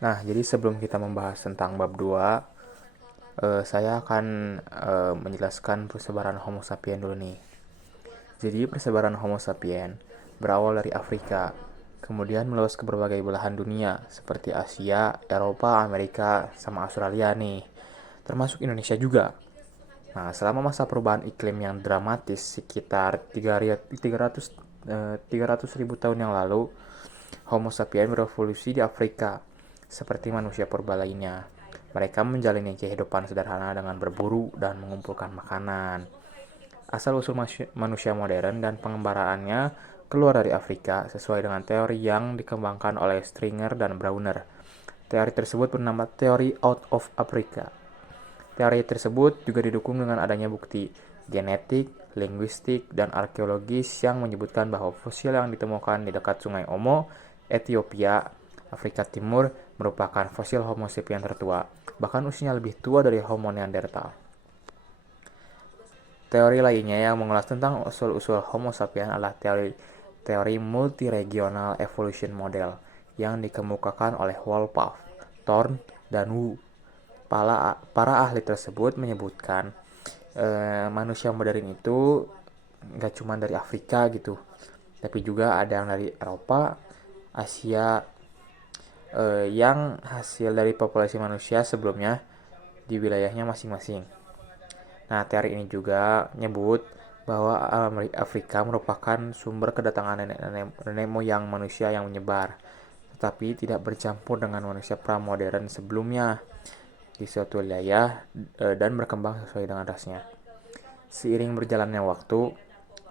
Nah, jadi sebelum kita membahas tentang bab 2, saya akan menjelaskan persebaran Homo sapien dulu nih. Jadi persebaran Homo sapien berawal dari Afrika, kemudian meluas ke berbagai belahan dunia seperti Asia, Eropa, Amerika, sama Australia nih, termasuk Indonesia juga. Nah, selama masa perubahan iklim yang dramatis sekitar 300 ribu tahun yang lalu, Homo sapien berevolusi di Afrika, seperti manusia purba lainnya. Mereka menjalani kehidupan sederhana dengan berburu dan mengumpulkan makanan. Asal-usul manusia modern dan pengembaraannya keluar dari Afrika sesuai dengan teori yang dikembangkan oleh Stringer dan Brauner. Teori tersebut bernama teori Out of Africa. Teori tersebut juga didukung dengan adanya bukti genetik, linguistik, dan arkeologis yang menyebutkan bahwa fosil yang ditemukan di dekat Sungai Omo, Ethiopia, Afrika Timur, merupakan fosil Homo sapien tertua, bahkan usianya lebih tua dari Homo neanderthal. Teori lainnya yang mengulas tentang usul-usul Homo sapien adalah teori multiregional evolution model yang dikemukakan oleh Wolfpaff, Thorne, dan Wu. Para ahli tersebut menyebutkan manusia modern itu nggak cuma dari Afrika gitu, tapi juga ada yang dari Eropa, Asia, yang hasil dari populasi manusia sebelumnya di wilayahnya masing-masing. Nah, teori ini juga nyebut bahwa Afrika merupakan sumber kedatangan nenek moyang manusia yang menyebar, tetapi tidak bercampur dengan manusia pramodern sebelumnya di suatu wilayah dan berkembang sesuai dengan rasnya. Seiring berjalannya waktu,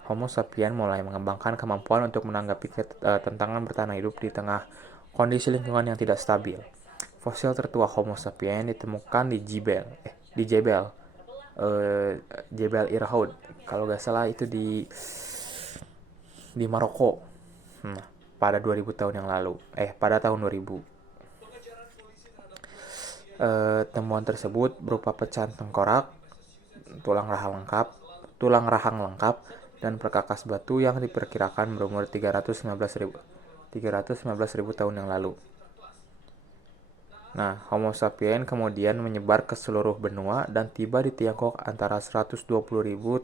Homo sapien mulai mengembangkan kemampuan untuk menanggapi tantangan bertahan hidup di tengah kondisi lingkungan yang tidak stabil. Fosil tertua Homo sapien ditemukan di Jebel Irhoud, kalau nggak salah itu di Maroko, pada 2000 tahun yang lalu, pada tahun 2000. Temuan tersebut berupa pecahan tengkorak, tulang rahang lengkap, dan perkakas batu yang diperkirakan berumur 319.000 tahun yang lalu. Nah, Homo sapien kemudian menyebar ke seluruh benua dan tiba di Tiongkok antara 120.000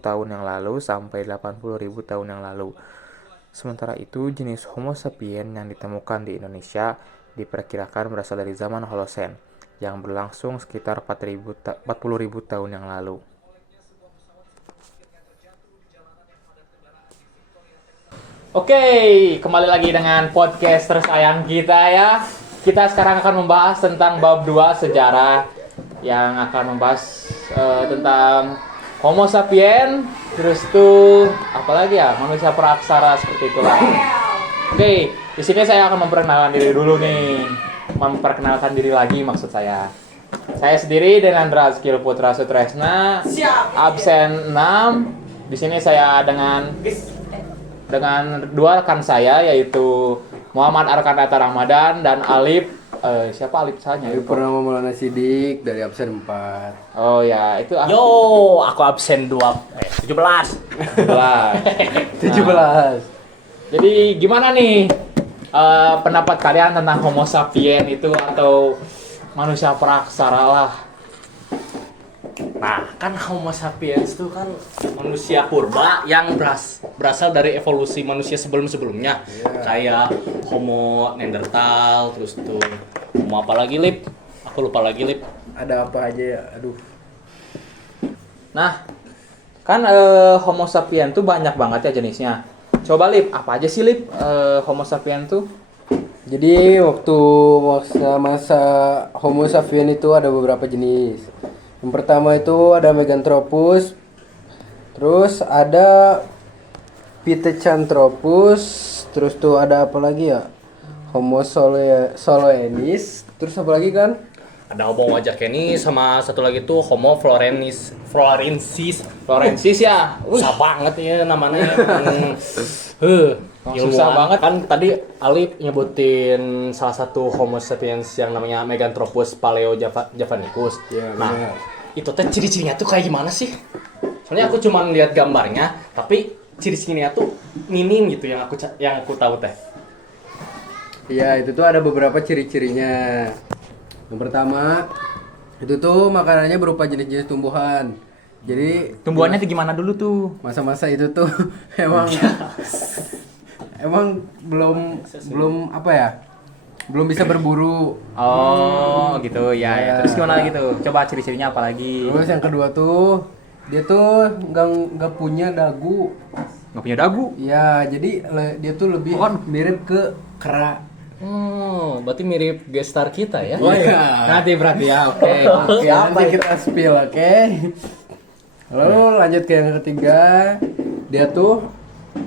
tahun yang lalu sampai 80.000 tahun yang lalu. Sementara itu, jenis Homo sapien yang ditemukan di Indonesia diperkirakan berasal dari zaman Holosen, yang berlangsung sekitar 40.000 tahun yang lalu. Oke, kembali lagi dengan podcast tersayang kita ya. Kita sekarang akan membahas tentang bab 2 sejarah yang akan membahas tentang Homo sapien, terus tuh apalagi ya, manusia praaksara seperti itulah. Oke, di sini saya akan memperkenalkan diri dulu nih. Memperkenalkan diri lagi maksud saya. Saya sendiri dengan Razkil Putra Sutresna, absen 6. Di sini saya dengan dua rekan saya, yaitu Muhammad Arkanata Ramadan dan Alip. Siapa Alip saya? Purnama Maulana Sidik dari absen 4. Oh ya, itu Yo, aku absen 17. 17. Jadi gimana nih pendapat kalian tentang Homo sapien itu atau manusia praaksara lah? Nah, kan Homo sapiens itu kan manusia purba yang berasal dari evolusi manusia sebelum-sebelumnya. Kayak Homo neanderthal, terus tuh Homo apa lagi, Lip? Aku lupa lagi, Lip. Ada apa aja ya? Aduh. Nah, kan Homo sapien tuh banyak banget ya jenisnya. Coba Lip, apa aja sih Lip Homo sapien tuh? Jadi waktu masa Homo sapien itu ada beberapa jenis. Yang pertama itu ada Meganthropus. Terus ada Pithecanthropus. Terus tuh ada apa lagi ya? Homo soloensis. Terus apa lagi kan? Ada Homo wajahkenis sama satu lagi tuh Homo florensis. Ya. Susah banget ya namanya. Susah banget. Kan tadi Alip nyebutin salah satu Homo sapiens yang namanya Meganthropus paleojavanicus. Ya, nah, benar. itu teh ciri-cirinya tuh kayak gimana sih? Soalnya aku cuma lihat gambarnya, tapi ciri-cirinya tuh minim gitu yang aku tahu teh. Iya, itu tuh ada beberapa ciri-cirinya. Yang pertama itu tuh makanannya berupa jenis-jenis tumbuhan. Jadi Tumbuhannya tuh gimana dulu tuh? masa-masa itu tuh emang emang belum apa ya? Belum bisa berburu. Oh, gitu ya. Ya. Terus gimana lagi tuh? Coba ciri-cirinya apa lagi? Terus yang kedua tuh dia tuh nggak punya dagu. Nggak punya dagu. Ya, jadi dia tuh lebih mirip ke kera. Oh, berarti mirip guest star kita ya? Oh iya. Nanti berarti ya. Oke. Oke, nanti kita spill, oke? Lalu lanjut ke yang ketiga, dia tuh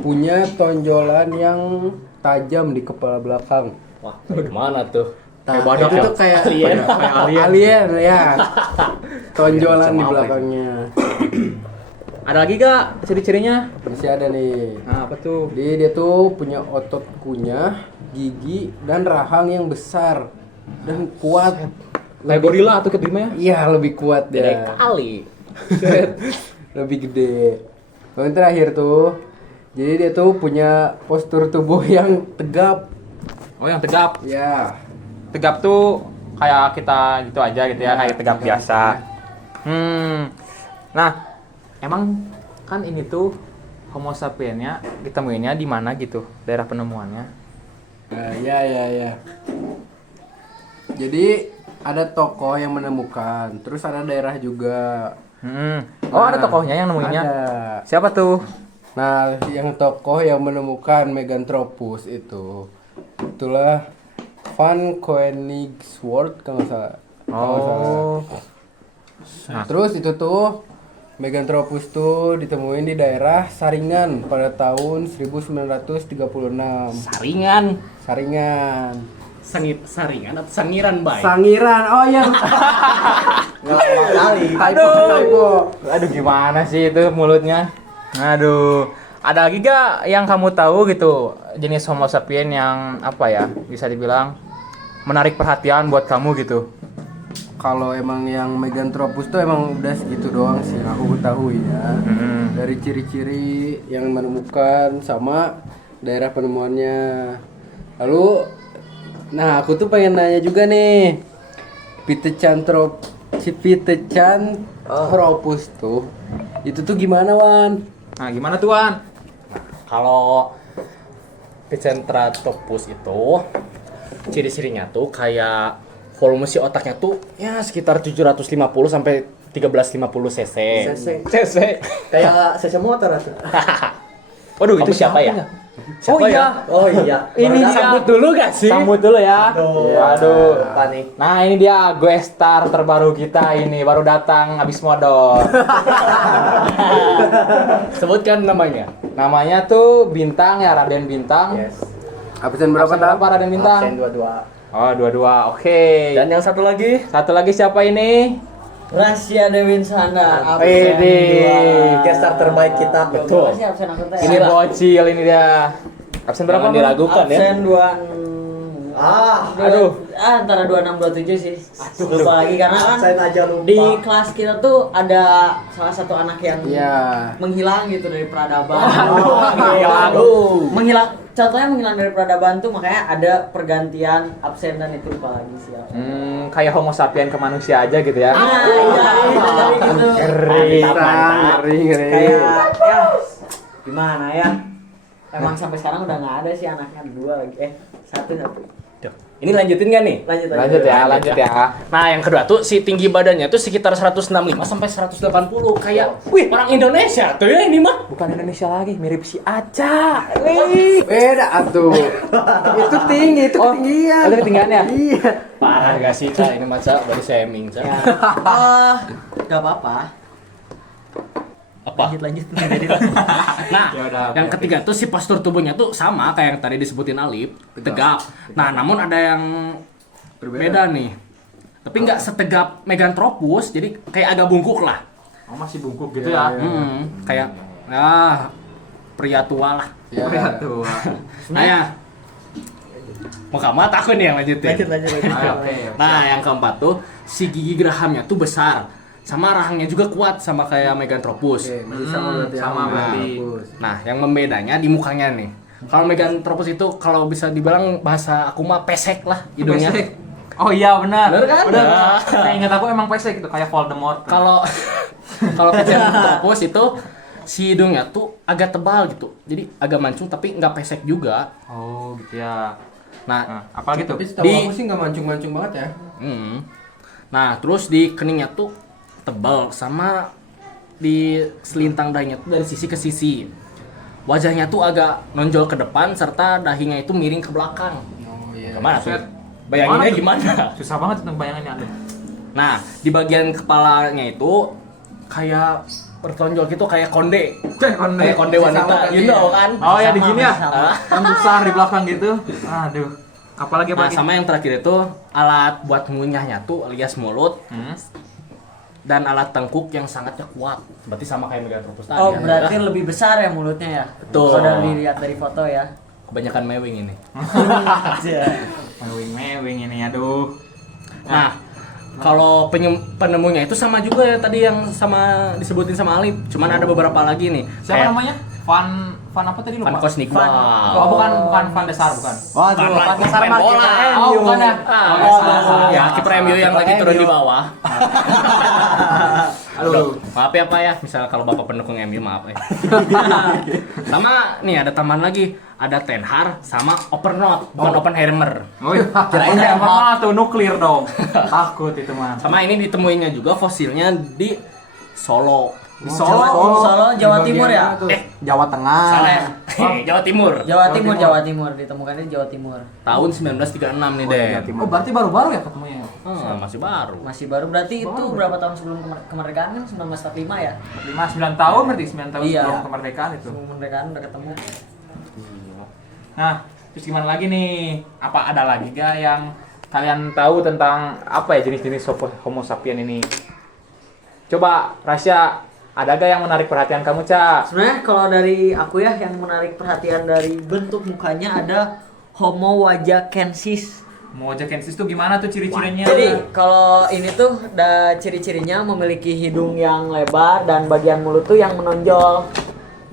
punya tonjolan yang tajam di kepala belakang. Wah, gimana tuh? Nah, badak itu ya? tuh kayak Kayak alien. alien ya. Tonjolan Sama di apa belakangnya. Ada lagi gak ciri-cirinya? Masih ada nih. Nah, apa tuh? Jadi dia tuh punya otot kunyah, gigi, dan rahang yang besar dan kuat. Kayak gorila atau kayak gimana ya? Iya, lebih kuat Gede dia. kali. Lebih gede. Kalau yang terakhir tuh, jadi dia tuh punya postur tubuh yang tegap. Oh, yang tegap. Ya. Tegap tuh kayak kita gitu aja gitu ya, kayak tegap biasa. Nah, emang kan ini tuh Homo sapiensnya ditemuinnya di mana gitu, daerah penemuannya? Nah, ya. Jadi ada tokoh yang menemukan, terus ada daerah juga. Oh, ada tokohnya yang nemuinnya. Ada. Siapa tuh? Nah, yang tokoh yang menemukan Meganthropus itulah Van Koenigswerd kalau nggak salah. Kalau nggak salah. Nah. Terus itu tuh Meganthropus tuh ditemuin di daerah Saringan pada tahun 1936. Saringan. Saringan. Saringan atau sangiran, Bay? Sangiran. Oh iya. Aduh, gimana sih itu mulutnya? Aduh, ada lagi gak yang kamu tahu gitu jenis Homo sapiens yang apa ya bisa dibilang menarik perhatian buat kamu gitu? Kalau emang yang Meganthropus tuh emang udah segitu doang sih yang aku ketahui ya. Dari ciri-ciri yang menemukan sama daerah penemuannya. Lalu, nah aku tuh pengen nanya juga nih, Pithecanthropus tuh, itu tuh gimana Wan? Nah, gimana tuan? Kalau Pithecanthropus itu ciri-cirinya tuh kayak volume si otaknya tuh ya sekitar 750 sampai 1350 cc. CC. Kayak CC motor atau? Waduh, itu Kamu siapa ya? Siapa ya? Oh iya. Ini dia. Sambut dulu gak sih? Sambut dulu ya. Waduh. Panik. Nah, ini dia guest star terbaru kita ini, baru datang habis modal. Sebutkan namanya. Namanya tuh Bintang ya, Raden Bintang. Yes. Absen berapa Absen tahun? berapa Raden Bintang? Absen 22. Oh, 22. Oke. Dan yang satu lagi? Satu lagi siapa ini? Rahasia Ini. Dewinsana. Absen 2. Gestar terbaik kita. Betul. Berapa sih absen aku teh? Ini bocil ini dia. Absen berapa? Jangan Bang? diragukan ya. Absen 2. Aduh. Antara 26 27 sih. Lupa lagi karena kan Saya aja lupa. di kelas kita tuh ada salah satu anak yang Iya. menghilang gitu dari peradaban. Aduh. Menghilang, contohnya menghilang dari peradaban tuh makanya ada pergantian absen dan itu lupa lagi sih. Kayak Homo sapiens ke manusia aja gitu ya. Iya, gitu. Ngeri. Ngeri. Kayak ya gimana ya? Emang sampai sekarang udah nggak ada sih anaknya, 2 lagi. Satu. Duh, ini lanjutin gak nih? Lanjut ya. Nah, yang kedua tuh si tinggi badannya tuh sekitar 165 sampai 180 kayak wih, orang Indonesia tuh ya ini mah. Bukan Indonesia lagi, mirip si Aca. Nih. Beda atuh. Itu tinggi, itu Oh, ketinggian. ada ketinggiannya? Iya. Parah gak sih, Ca? Ini mah, Ca, body shaming, Ca. Ya, nggak apa-apa. Apa? Lanjut. Nah, Ya udah, yang oke, ketiga tuh si postur tubuhnya tuh sama kayak yang tadi disebutin Alip, tegap. Nah, namun ada yang berbeda nih. Tapi nggak setegap Meganthropus, jadi kayak agak bungkuk lah. Oh, masih bungkuk gitu ya. Kayak ya pria tua lah. Ya. Tuh. Nah, ya. Mau kamu takut nih yang lanjutin. Lanjut. Ayo, oke. Nah, yang keempat tuh si gigi gerahamnya tuh besar. Sama rahangnya juga kuat sama kayak Meganthropus. Oke, masih sama berarti. sama berarti. Nah, yang membedanya di mukanya nih. Kalau Meganthropus itu kalau bisa dibilang bahasa aku mah pesek lah hidungnya. Pesek. Oh iya benar. Bener kan? Benar. Nah. Saya ingat aku emang pesek gitu kayak Voldemort. Kalau kalau Pithecanthropus itu si hidungnya tuh agak tebal gitu. Jadi agak mancung tapi nggak pesek juga. Oh gitu ya. Nah, Nah, apalagi tuh? Tapi setahu aku sih nggak mancung-mancung banget ya. Nah, terus di keningnya tuh tebal sama di selintang dahinya tuh dari sisi ke sisi. Wajahnya tuh agak nonjol ke depan serta dahinya itu miring ke belakang. Oh iya. Gimana tuh? Buset. Bayanginnya tuh? gimana? Susah banget untuk bayangannya ada. Nah, di bagian kepalanya itu kayak bertonjol gitu kayak konde. Kayak konde wanita, Sama you know kan? Oh ya di gini ya. Hah? Yang besar di belakang gitu. Aduh. Apalagi Nah, apalagi. sama yang terakhir itu alat buat ngunyahnya tuh alias mulut dan alat tengkuk yang sangatnya kuat. Berarti sama kayak Meganthropus tadi. Oh, ya. berarti lebih besar ya mulutnya ya? Betul. Kalau dilihat dari foto ya. Kebanyakan mewing ini. Mewing ini aduh. Nah, kalau penemunya itu sama juga ya tadi yang sama disebutin sama Alif. Cuman ada beberapa lagi nih. Siapa namanya? Van apa tadi lupa? Van Kosnigwa. Oh, bukan Van Desar bukan. Waduh, Van Desar pemain mah bola. kiper Oh, MU. bukan ya? Ya, kiper MU yang lagi turun di bawah. Aduh. Maaf ya Pak ya, misal kalau Bapak pendukung MU maaf ya. Sama nih ada tambahan lagi, ada Ten Hag sama Opernot, bukan Oppenheimer. Oh iya. Kirain apa tuh nuklir dong. Takut itu mah. Sama ini ditemuinnya juga fosilnya di Solo. Di Solo, Jawa Timur ya? Jawa Tengah. Salah. Jawa Timur. Jawa Timur ditemukannya di Jawa Timur. Tahun 1936 nih, Den. Oh, berarti baru-baru ya ketemunya. Masih baru. Masih baru berarti itu berapa tahun sebelum kemerdekaan kan 1945 ya? 9 tahun berarti 9 tahun Iya. sebelum kemerdekaan itu. Sebelum kemerdekaan udah ketemu. Nah, terus gimana lagi nih? Apa ada lagi gak yang kalian tahu tentang apa ya jenis-jenis Homo sapien ini? Coba Rasya, ada gak yang menarik perhatian kamu, Ca? Sebenarnya kalau dari aku ya yang menarik perhatian dari bentuk mukanya ada Homo wajakensis. Mau Jakensis tuh gimana tuh ciri-cirinya? Jadi kalau ini tuh ciri-cirinya memiliki hidung yang lebar dan bagian mulut tuh yang menonjol.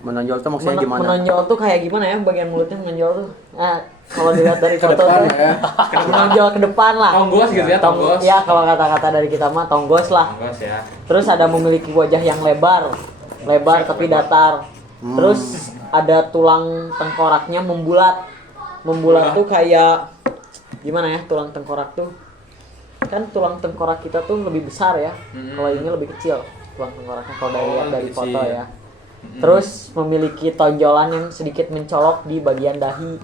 Menonjol tuh maksudnya gimana? Menonjol tuh kayak gimana ya bagian mulutnya menonjol tuh? Nah, kalau dilihat dari foto depan tuh ya. menonjol ke depan lah. Tonggos gitu ya, tonggos. Ya kalau kata-kata dari kita mah tonggos lah. Tonggos ya. Terus ada memiliki wajah yang lebar tapi datar. Terus ada tulang tengkoraknya membulat. Membulat tuh kayak gimana ya tulang tengkorak tuh? Kan tulang tengkorak kita tuh lebih besar ya. Kalau ini lebih kecil tulang tengkoraknya kalau dari foto ya. Terus memiliki tonjolan yang sedikit mencolok di bagian dahi.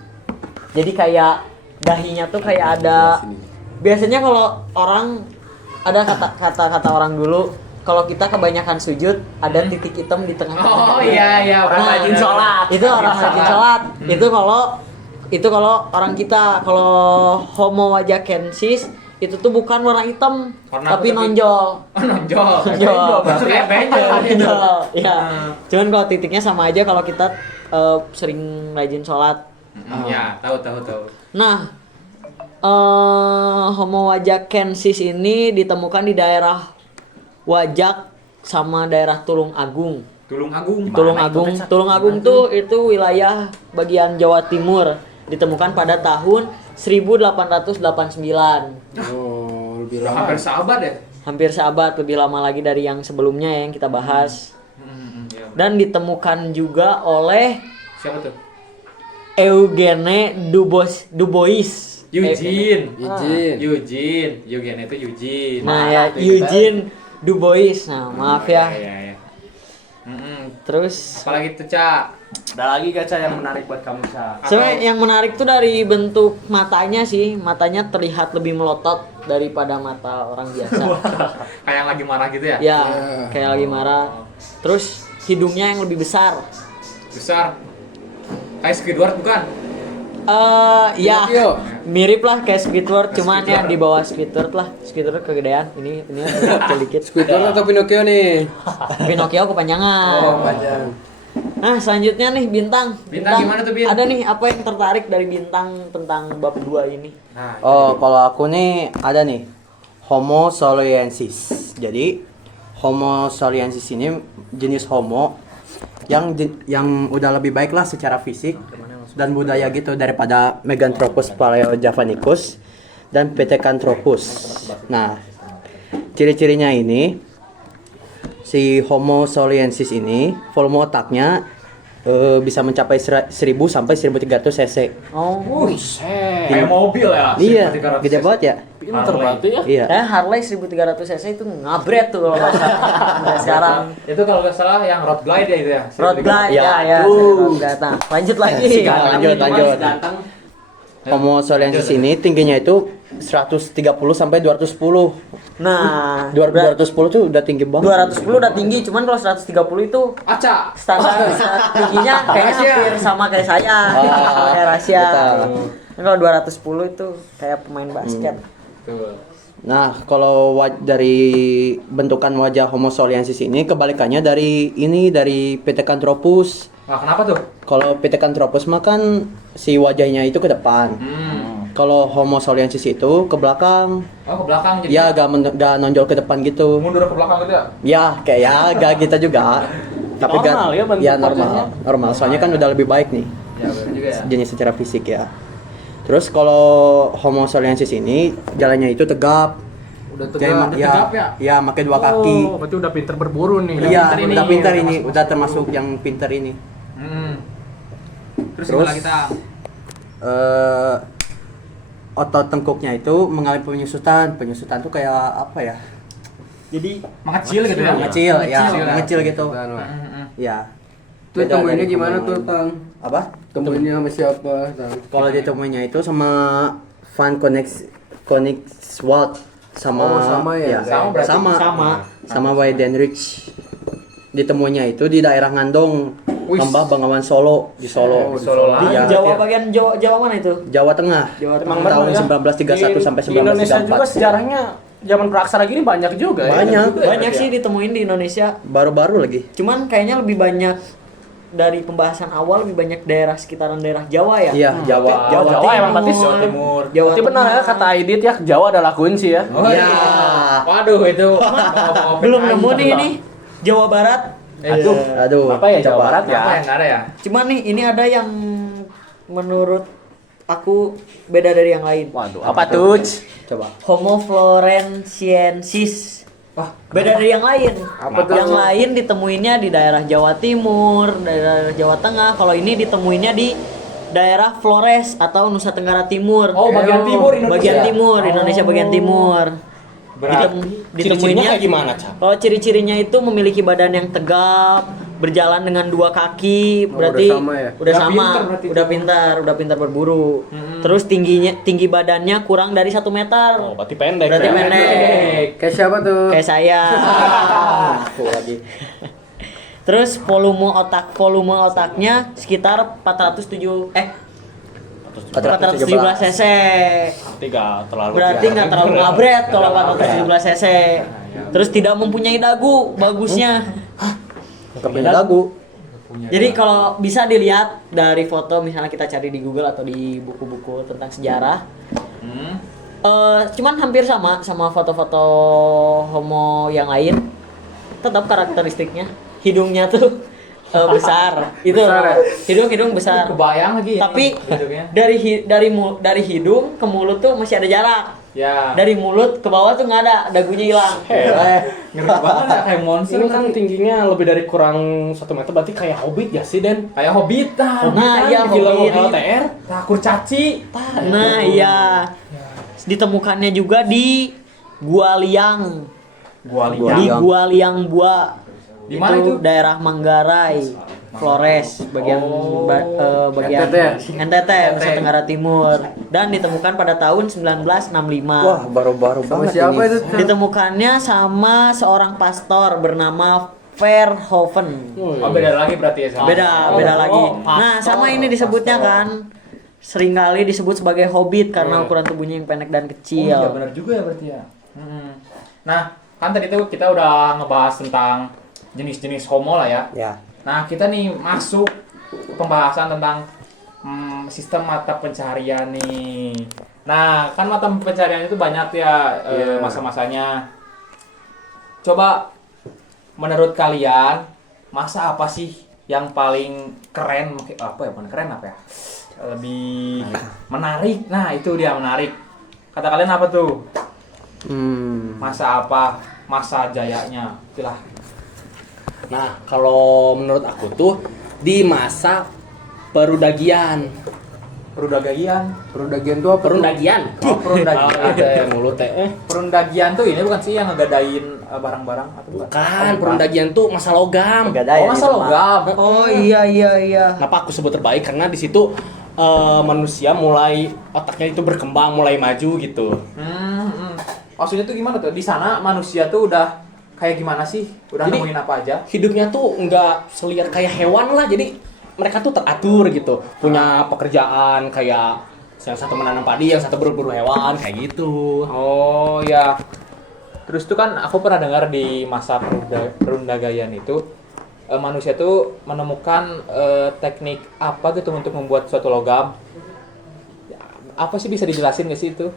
Jadi kayak dahinya tuh kayak ada. Biasanya kalau orang ada kata orang dulu kalau kita kebanyakan sujud ada titik hitam di tengah. Oh iya, orang rajin sholat. Itu orang rajin sholat. Itu kalau orang kita kalau Homo wajakensis itu tuh bukan warna hitam Warna tapi apa tapi? nonjol. Oh, nonjol. Nonjol. Berarti kayak benjol gitu. Nonjol. Iya. Cuman kalau titiknya sama aja kalau kita sering rajin sholat. Ya, tahu. Nah, Homo wajakensis ini ditemukan di daerah Wajak sama daerah Tulung Agung. Tulung Agung. Tulung Agung tuh itu wilayah bagian Jawa Timur. Ditemukan pada tahun 1889. Oh, lebih Udah lama. hampir sahabat ya? Hampir seabad, lebih lama lagi dari yang sebelumnya yang kita bahas. Iya. Dan ditemukan juga oleh Siapa tuh? Eugene Dubois. Eugene. Izin. Itu Eugene. Nah ya, Eugene Dubois. Nah, maaf ya. Iya. Terus Apalagi tuh, Ca? Ada lagi gak Ca yang menarik buat kamu, Ca? sebenarnya yang menarik tuh dari bentuk matanya sih. Matanya terlihat lebih melotot daripada mata orang biasa. Kayak yang lagi marah gitu ya? Ya, kayak lagi marah. Terus hidungnya yang lebih besar. Besar. Kayak Squidward bukan? Ya, Pinocchio. mirip lah kayak Squidward, cuman ya di bawah Squidward lah. Squidward kegedean, ini kecil dikit. Squidward atau Pinocchio nih? Pinocchio kepanjangan. Panjang. Nah, selanjutnya nih Bintang. Bintang gimana tuh, Bin? Ada nih apa yang tertarik dari Bintang tentang bab 2 ini? Nah, Oh, kalau aku nih ada nih Homo soloensis. Jadi Homo soloensis ini jenis homo yang udah lebih baik lah secara fisik dan budaya gitu daripada Meganthropus paleojavanicus. dan Pithecanthropus. Nah, ciri-cirinya ini si Homo soloensis ini volume otaknya bisa mencapai 1000 sampai 1300 cc. Oh, Kayak mobil ya. Iya, 1300 gede banget ya. Pinter berarti ya. Iya. Harley 1300 cc itu ngabret tuh kalau nggak salah. Sampai sekarang. Itu kalau nggak salah yang road glide ya itu ya. Road glide Ya. ya. Road glide. Nah, lanjut lagi. Lanjut. Homo soloensis ini tingginya itu 130 sampai 210. Nah, 210 tuh udah tinggi banget. 210 udah tinggi, cuman kalau 130 itu Acak. standar tingginya kayaknya hampir sama kayak saya. Kayak Rasia. Kalau 210 itu kayak pemain basket. Nah, kalau dari bentukan wajah Homo soloensis ini kebalikannya dari Pithecanthropus. Nah, kenapa tuh? Kalau Pithecanthropus mah kan si wajahnya itu ke depan. Kalau Homo soloensis itu ke belakang. Oh, ke belakang jadi. Ya, gak nonjol ke depan gitu. Mundur ke belakang gitu ya. Ya, kayak ya gak gitu juga. Tapi Normal ya bentuk wajahnya. normal. Soalnya kan udah lebih baik nih Ya, benar juga ya. jenis secara fisik ya. Terus kalau Homo soloensis ini jalannya itu tegap. Udah Kayak tegap. ya pakai dua kaki. Oh, berarti udah pinter berburu nih. Iya, pinter ini. udah pintar ini, udah termasuk yang pintar ini. Terus Terus gimana kita? Otot tengkuknya itu mengalami penyusutan. Penyusutan tuh kayak apa ya? Jadi Mengecil gitu ya. Mengecil ya, mengecil gitu. Ya. Tuh Beda temuinnya dari gimana Homo. tuh, Tang? Apa? Temuinnya sama siapa, Tang? Kalau ditemuinya itu sama Van Koningswald sama Oh, sama ya? Sama berarti. sama Weidenrich. Ditemuinya itu di daerah Ngandong, Lembah Bengawan Solo, di Solo. Solo di Iya. Jawa bagian Jawa mana itu? Jawa Tengah. Jawa Tahun Tengah. bener ya. 1931 sampai Di Indonesia juga 1934. sejarahnya zaman praksara gini banyak juga ya. Banyak. Banyak sih ditemuin di Indonesia. Baru-baru lagi. Cuman kayaknya lebih banyak dari pembahasan awal lebih banyak daerah sekitaran daerah Jawa ya. Iya, Jawa. Jawa emang berarti Jawa Timur. Jawa Berarti benar ya Tengah. kata Aidit ya, Jawa adalah kunci ya. Oh, Iya. Waduh itu. Belum nemu nih ini Jawa Barat. Aduh. Apa ya Jawa Barat Apa ya? yang nggak ada ya? Cuman nih ini ada yang menurut aku beda dari yang lain. Waduh, apa tuh? Coba. Homo floresiensis. Wah, beda dari yang lain. Apa tuh? Yang lain ditemuinnya di daerah Jawa Timur, daerah Jawa Tengah. Kalau ini ditemuinnya di daerah Flores atau Nusa Tenggara Timur. Oh, bagian timur Indonesia. Bagian timur, Indonesia bagian timur. Ciri-cirinya kayak gimana, Cap? Kalau ciri-cirinya itu memiliki badan yang tegap, berjalan dengan dua kaki, berarti udah sama ya? udah Udah sama, pintar berarti udah pintar berburu. Terus tinggi badannya kurang dari 1 meter. Oh, berarti pendek. Berarti ya? pendek. Kayak siapa tuh? Kayak saya. Aku lagi. Terus volume otaknya sekitar 417 cc. Berarti nggak terlalu. Berarti nggak terlalu ngabret kalau 417 cc. Terus tidak mempunyai dagu, bagusnya. Kepindah lagu. Jadi kalau bisa dilihat dari foto, misalnya kita cari di Google atau di buku-buku tentang sejarah, cuman hampir sama foto-foto homo yang lain. Tetap karakteristiknya, hidungnya tuh besar, itu Besar ya? hidung besar. Kebayang lagi. Tapi hidungnya. dari hidung ke mulut tuh masih ada jarak. Ya. Dari mulut ke bawah tuh nggak ada, dagunya hilang. Ngeri banget ya, kayak monster. Ini kan tingginya lebih dari kurang 1 meter, berarti kayak hobbit ya sih, Den? Kayak Hobbit kan. Nah, iya, Di film Hobbit. LTR. Nah, kurcaci. Nah iya, ditemukannya juga di Gua Liang. Di Gua Liang Bua. Di mana itu? Daerah Manggarai, Flores, bagian bagian NTT ya? NTT, Nusa Tenggara Timur, dan ditemukan pada tahun 1965. Wah, baru-baru Sama banget siapa ini. itu? Tang? Ditemukannya sama seorang pastor bernama Verhoeven. Oh, beda lagi berarti ya. sama. Beda lagi. Nah, sama ini disebutnya kan. Seringkali disebut sebagai hobbit karena ukuran tubuhnya yang pendek dan Oh, kecil. iya benar juga ya berarti ya. Nah, kan tadi tuh kita udah ngebahas tentang jenis-jenis homo lah ya. Ya. Nah, kita nih masuk ke pembahasan tentang sistem mata pencaharian nih. Nah, kan mata pencaharian itu banyak ya masa-masanya. Coba menurut kalian, masa apa sih yang paling keren? Apa ya? Bukan keren apa ya? Lebih menarik. Nah, itu dia menarik. Kata kalian apa tuh? Hmm. Masa apa? Masa jayanya? Itulah. Nah, kalau menurut aku tuh di masa perudagian. Perundagian. Perundagian tuh apa? Perundagian. Oh, perundagian. Mulut teh. Perundagian tuh ini bukan sih yang ngegadain barang-barang atau bukan? Kan, perundagian tuh masa logam. Oh, masa logam. Oh iya. Kenapa aku sebut terbaik? Karena di situ manusia mulai otaknya itu berkembang, mulai maju gitu. Maksudnya tuh gimana tuh? Di sana manusia tuh udah kayak gimana sih? Udah Jadi, nemuin apa aja? Hidupnya tuh nggak selihat kayak hewan lah, jadi mereka tuh teratur gitu, punya pekerjaan kayak yang satu menanam padi, yang satu berburu hewan kayak gitu. Oh ya. Terus tuh kan aku pernah dengar di masa perundagayan itu manusia tuh menemukan teknik apa gitu untuk membuat suatu logam. Apa sih, bisa dijelasin nggak sih itu?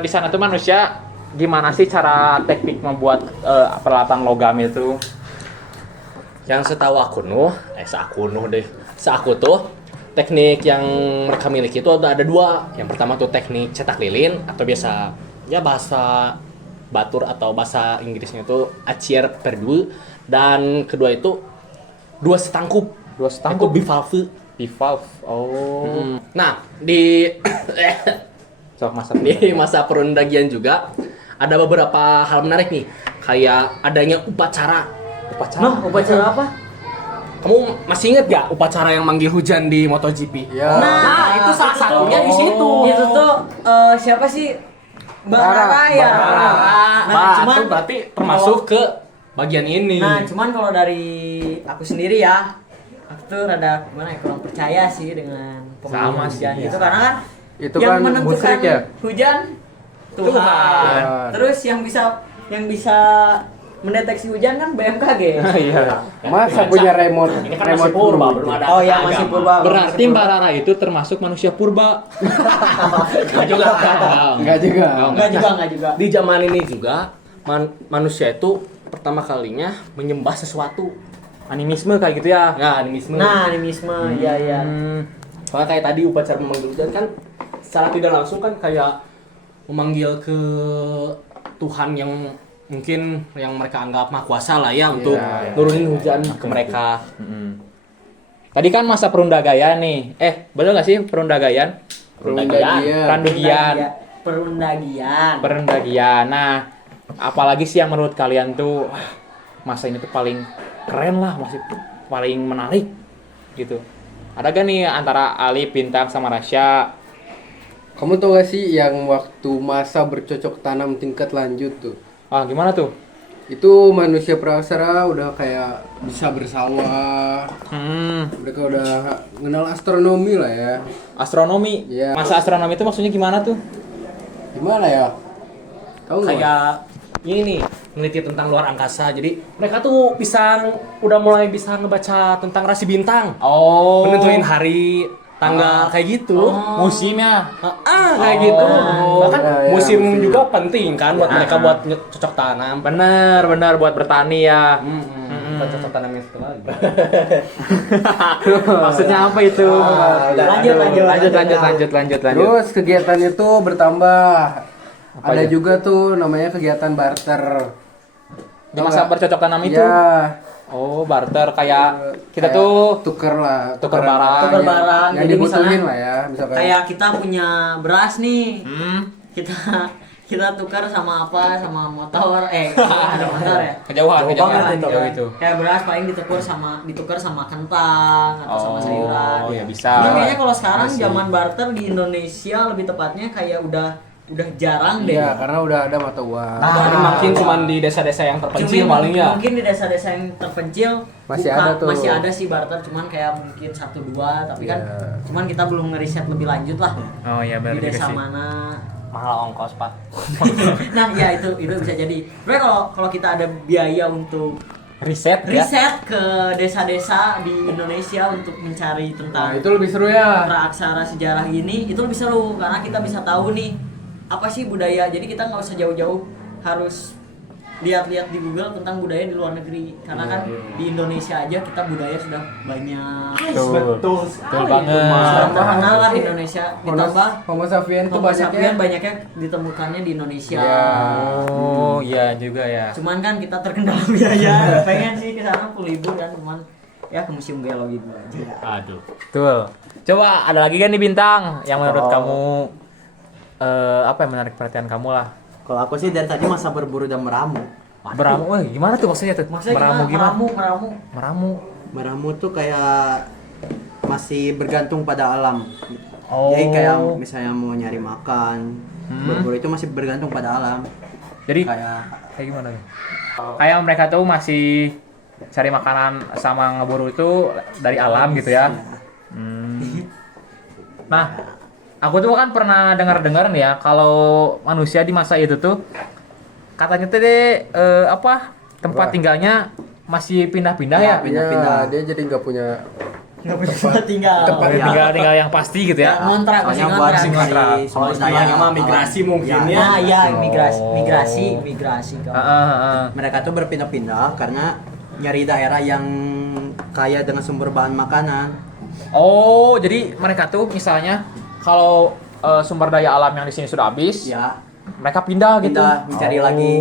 Di sana tuh manusia gimana sih cara teknik membuat peralatan logam itu? Yang setahu aku tuh teknik yang mereka miliki itu ada dua. Yang pertama tuh teknik cetak lilin atau biasa ya bahasa Batur atau bahasa Inggrisnya itu acier perdue, dan kedua itu dua setangkup bivalve. Bivalve. Oh. Nah, di Sok masak. di masa perundagian juga ada beberapa hal menarik nih, kayak adanya upacara. Nah, upacara apa? Kamu masih inget gak upacara yang manggil hujan di MotoGP? Ya. Nah, itu salah satunya di situ. Itu tuh siapa sih? Bara. Ya. Nah, itu berarti termasuk ke bagian ini. Nah, cuman kalau dari aku sendiri ya, aku tuh rada gimana ya, kurang percaya sih dengan Sama pengalaman sih, hujan ya. itu, karena kan Itu yang kan menentukan musrik ya? hujan Tuhan. Tuhan. Terus yang bisa mendeteksi hujan kan BMKG. Iya. Masa punya remote? Ini kan masih purba, belum ada. Oh iya, masih purba. Berarti Mbak Rara itu termasuk manusia purba. Enggak juga. Enggak juga. Enggak juga. Di zaman ini juga manusia itu pertama kalinya menyembah sesuatu. Animisme kayak gitu ya. Nah, animisme. Nah, animisme, iya. Soalnya kayak tadi upacara memanggil hujan kan secara tidak langsung kan kayak memanggil ke Tuhan yang mungkin yang mereka anggap maha kuasa lah ya untuk nurunin hujan ke mereka. Tadi kan masa perundagayan nih. Betul nggak sih perundagayan? Perundagian. Nah, apalagi sih yang menurut kalian tuh masa ini tuh paling keren lah, masih paling menarik gitu. Ada gak nih antara Ali, Bintang, sama Rasya? Kamu tau gak sih yang waktu masa bercocok tanam tingkat lanjut tuh? Gimana tuh? Itu manusia praksara udah kayak bisa bersawah. Mereka udah kenal astronomi lah ya. Astronomi. Iya. Masa astronomi itu maksudnya gimana tuh? Gimana ya? Tahu nggak? Kayak ini nih, meneliti tentang luar angkasa. Jadi mereka tuh udah mulai bisa ngebaca tentang rasi bintang. Oh. Menentuin hari, tanggal kayak gitu. Musimnya. Kayak gitu. Bahkan ya, musim musim. juga penting kan buat mereka buat cocok tanam. Bener buat bertani ya. Bukan cocok tanam yang satu lagi. Maksudnya apa itu? Lanjut. Terus kegiatannya tuh bertambah. Ada juga tuh namanya kegiatan barter. Di masa bercocok tanam itu. Ya, Oh, barter kayak kita kayak tuh tuker lah, tuker barang. Tuker barang. yang Jadi dibutuhin misalnya lah ya, misalkan. kayak kita punya beras nih. Kita tukar sama apa? Sama motor. Ada motor ya. Kejauhan banget jauh itu. Kayak beras paling ditukar sama kentang atau sama sayuran. Oh, ya bisa. Cuman kayaknya kalau sekarang zaman barter di Indonesia lebih tepatnya kayak udah jarang deh. Iya, karena udah ada mata uang. Ini makin cuman di desa-desa yang terpencil paling ya. Mungkin di desa-desa yang terpencil Masih ada tuh. masih ada sih barter, cuman kayak mungkin 1-2, tapi kan cuman kita belum ngeriset lebih lanjut lah. Oh iya Di desa mana. Mahal ongkos, Pak. Nah, ya itu bisa jadi. Sebenarnya kalau kita ada biaya untuk Riset ya. riset ke desa-desa di Indonesia untuk mencari Nah, tentang itu lebih seru ya. praaksara sejarah ini, itu lebih seru karena kita bisa tahu nih apa sih budaya. Jadi kita nggak usah jauh-jauh harus lihat-lihat di Google tentang budaya di luar negeri karena kan di Indonesia aja kita budaya sudah banyak. Betul banget. Sudah terkenal kan di Indonesia, ditambah Homo sapien tuh Homo sapien banyaknya. banyaknya ditemukannya di Indonesia. Oh, iya juga ya. Cuman kan kita terkendala biaya. Pengen sih ke sana full libur kan, cuman ya ke museum geologi dulu aja. Aduh. Betul. Coba ada lagi kan nih Bintang yang menurut kamu apa yang menarik perhatian kamu lah? Kalau aku sih dari tadi masa berburu dan meramu. Meramu, gimana tuh maksudnya tuh? Maksudnya gimana? Meramu. Meramu tuh kayak masih bergantung pada alam. Oh. Jadi kayak misalnya mau nyari makan, berburu itu masih bergantung pada alam. Jadi Kayak gimana ya? Kayak mereka tuh masih cari makanan sama ngeburu itu dari alam gitu ya. Nah, aku tuh kan pernah dengar-dengar nih ya kalau manusia di masa itu tuh katanya tuh tempat tinggalnya masih pindah-pindah ya. Iya, dia jadi nggak punya Nggak punya tempat tinggal. Tinggal yang pasti gitu ya. Ngontrak, masih soalnya buat ngontrak. cari Kalau sumber istilahnya daya mah migrasi mungkin ya. Nah, iya migrasi. Mereka tuh berpindah-pindah karena nyari daerah yang kaya dengan sumber bahan makanan. Oh, jadi mereka tuh misalnya kalau sumber daya alam yang di sini sudah habis, Ya, mereka pindah gitu. pindah mencari lagi.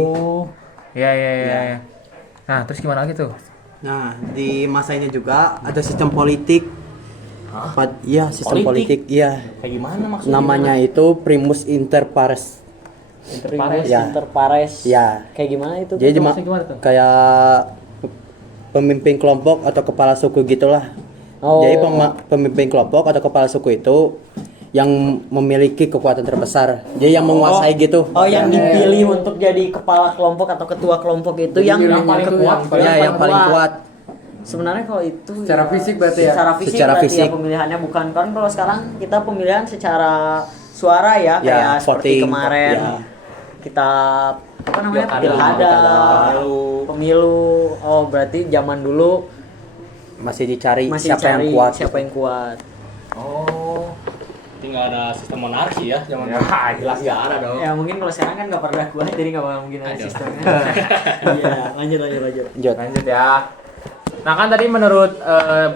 Iya. Nah, terus gimana lagi tuh? Nah, di masa ini juga ada sistem politik. Iya, sistem politik. Iya. Kayak gimana maksudnya? Namanya itu primus inter pares. Primus Ya. inter pares. Ya. Kayak gimana itu? Jadi maksudnya gimana tuh? kayak pemimpin kelompok atau kepala suku gitulah. Oh. Jadi pemimpin kelompok atau kepala suku itu yang memiliki kekuatan terbesar. Dia yang menguasai gitu. Oh, yang dipilih untuk jadi kepala kelompok atau ketua kelompok itu yang paling kuat. kuat. Ya, yang paling kuat. Sebenarnya kalau itu Secara fisik berarti ya? Secara berarti fisik. ya pemilihannya bukan kan kalau sekarang kita pemilihan secara suara ya, kayak seperti voting, kemarin ya. kita apa namanya Pilkada, pilkada, pilkada. pemilu. Oh, berarti zaman dulu Masih dicari masih siapa cari yang kuat. siapa yang kuat. Oh. Tinggal ada sistem monarki ya zaman Ya, jelas nggak ada dong. Ya mungkin kalau sekarang kan nggak pernah kuat jadi nggak bakal mungkin ada Ada. sistemnya. Iya, lanjut. Lanjut. Lanjut ya. Nah, kan tadi menurut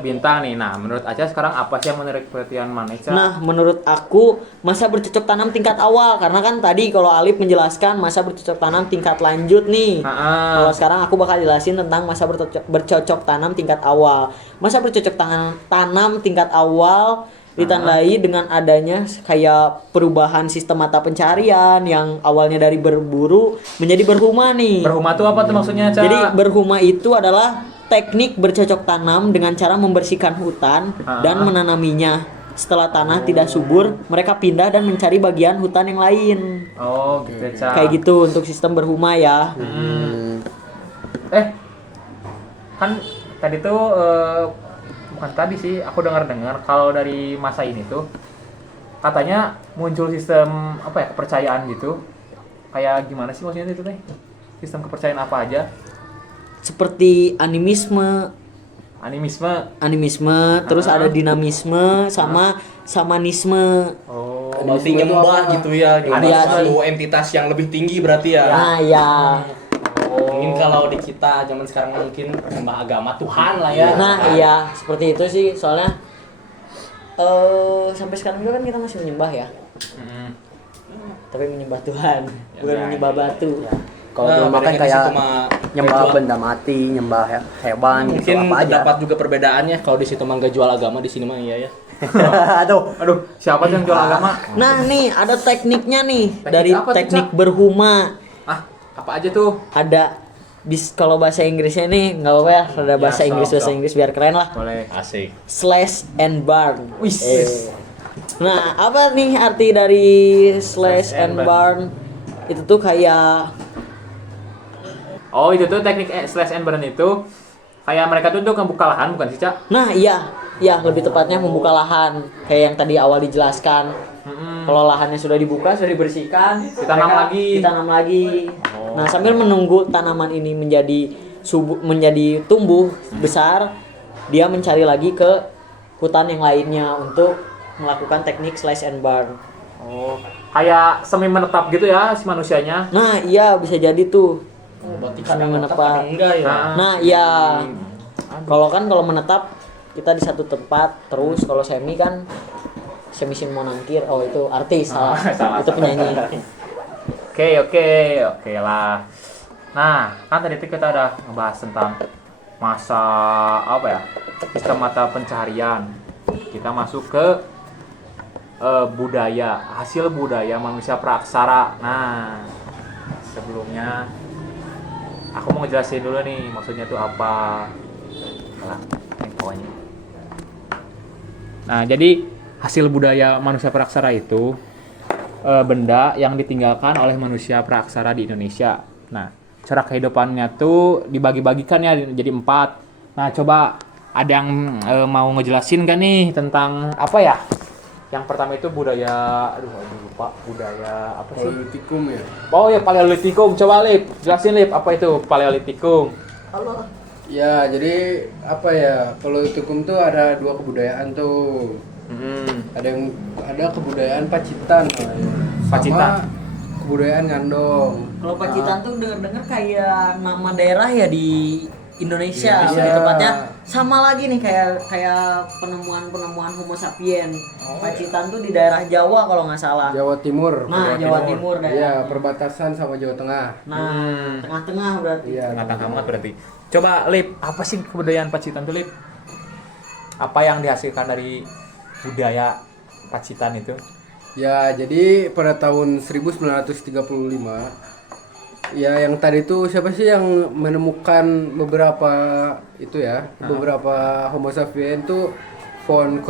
Bintang nih. Nah, menurut Aca sekarang apa sih yang menarik perhatian Maneca? Nah, menurut aku masa bercocok tanam tingkat awal karena kan tadi kalau Alif menjelaskan masa bercocok tanam tingkat lanjut nih. Kalau sekarang aku bakal jelasin tentang masa bercocok tanam tingkat awal. Masa bercocok tanam tingkat awal ditandai dengan adanya kayak perubahan sistem mata pencarian yang awalnya dari berburu menjadi berhuma nih. Berhuma tuh apa tuh maksudnya, Ca? Jadi berhuma itu adalah teknik bercocok tanam dengan cara membersihkan hutan dan menanaminya. Setelah tanah tidak subur, mereka pindah dan mencari bagian hutan yang lain. Oh, gitu, Ca. Kayak gitu untuk sistem berhuma ya. Kan tadi tuh bukan tadi sih, aku dengar-dengar kalau dari masa ini tuh katanya muncul sistem apa ya, kepercayaan gitu. Kayak gimana sih maksudnya itu teh? Sistem kepercayaan apa aja? Seperti animisme, terus ada dinamisme sama shamanisme. Oh, Berarti nyembah gitu ya, nyembah Iya suatu entitas yang lebih tinggi berarti ya. Nah, ya. Mungkin kalau di kita zaman sekarang mungkin nyembah agama Tuhan lah ya. Nah, iya, seperti itu sih soalnya sampai sekarang juga kan kita masih menyembah ya. Tapi menyembah Tuhan, bukan menyembah batu. Kalau dulu makan bedanya di kayak situ mah nyembah jual- benda mati, nyembah hewan, mungkin gitu apa aja. terdapat juga perbedaannya. Kalau di situ mah nggak jual agama, di sini mah iya ya. Aduh, siapa tuh yang jual agama? Nah, nih ada tekniknya nih Teknik dari apa tuh, teknik Cak? berhuma. Apa aja tuh? Ada kalau bahasa Inggrisnya nih nggak apa ya, ada bahasa sok, Inggris sok. biar keren lah. Boleh. Asik. Slash and burn. Wis. Nah, apa nih arti dari slash and burn? Itu tuh kayak Oh, itu tuh teknik slash and burn itu kayak mereka tuh untuk membuka lahan bukan sih, Cak? nah iya lebih tepatnya membuka lahan kayak yang tadi awal dijelaskan. Kalau lahannya sudah dibuka, sudah dibersihkan, Ditanam mereka lagi. ditanam lagi. Nah, sambil menunggu tanaman ini menjadi tumbuh besar, dia mencari lagi ke hutan yang lainnya untuk melakukan teknik slash and burn. Oh, kayak semi menetap gitu ya si manusianya. Nah, iya bisa jadi tuh. Oh, berarti Kadang kadang menetap. kadang enggak ya. Nah, iya. Kalau menetap kita di satu tempat terus, kalau semi kan semisin monangkir. Oh, itu artis, salah. salah. Itu penyanyi. Oke lah. Nah, kan tadi itu kita udah ngebahas tentang masa apa ya? Sistem mata pencaharian. Kita masuk ke budaya, hasil budaya manusia praaksara. Nah, sebelumnya aku mau ngejelasin dulu nih maksudnya itu apa. Nah, ini kawannya. Nah, jadi hasil budaya manusia praaksara itu benda yang ditinggalkan oleh manusia praaksara di Indonesia. Nah, cara kehidupannya tuh dibagi-bagikan ya jadi 4. Nah, coba ada yang mau ngejelasin gak nih tentang apa ya? Yang pertama itu budaya, aduh lupa, budaya apa sih? Paleolitikum ya. Oh ya, Paleolitikum. Coba Lip, jelasin Lip, apa itu Paleolitikum? Ya, jadi apa ya? Paleolitikum tuh ada 2 kebudayaan tuh. Ada kebudayaan Pacitan namanya. Pacitan. Sama kebudayaan Ngandong. Kalau Pacitan tuh denger-denger kayak nama daerah ya di Indonesia, Iya. lebih tepatnya sama lagi nih kayak penemuan Homo sapien. Pacitan tuh di daerah Jawa kalau nggak salah. Jawa Timur. Nah, Jawa Timur Iya, daerah. perbatasan sama Jawa Tengah. Nah, tengah-tengah berarti. Iya. Tengah-tengah banget berarti. Coba Lip, apa sih kebudayaan Pacitan tuh Lip? Apa yang dihasilkan dari budaya Pacitan itu? Ya, jadi pada tahun 1935 ya yang tadi itu siapa sih yang menemukan beberapa itu ya, beberapa Homo sapien itu von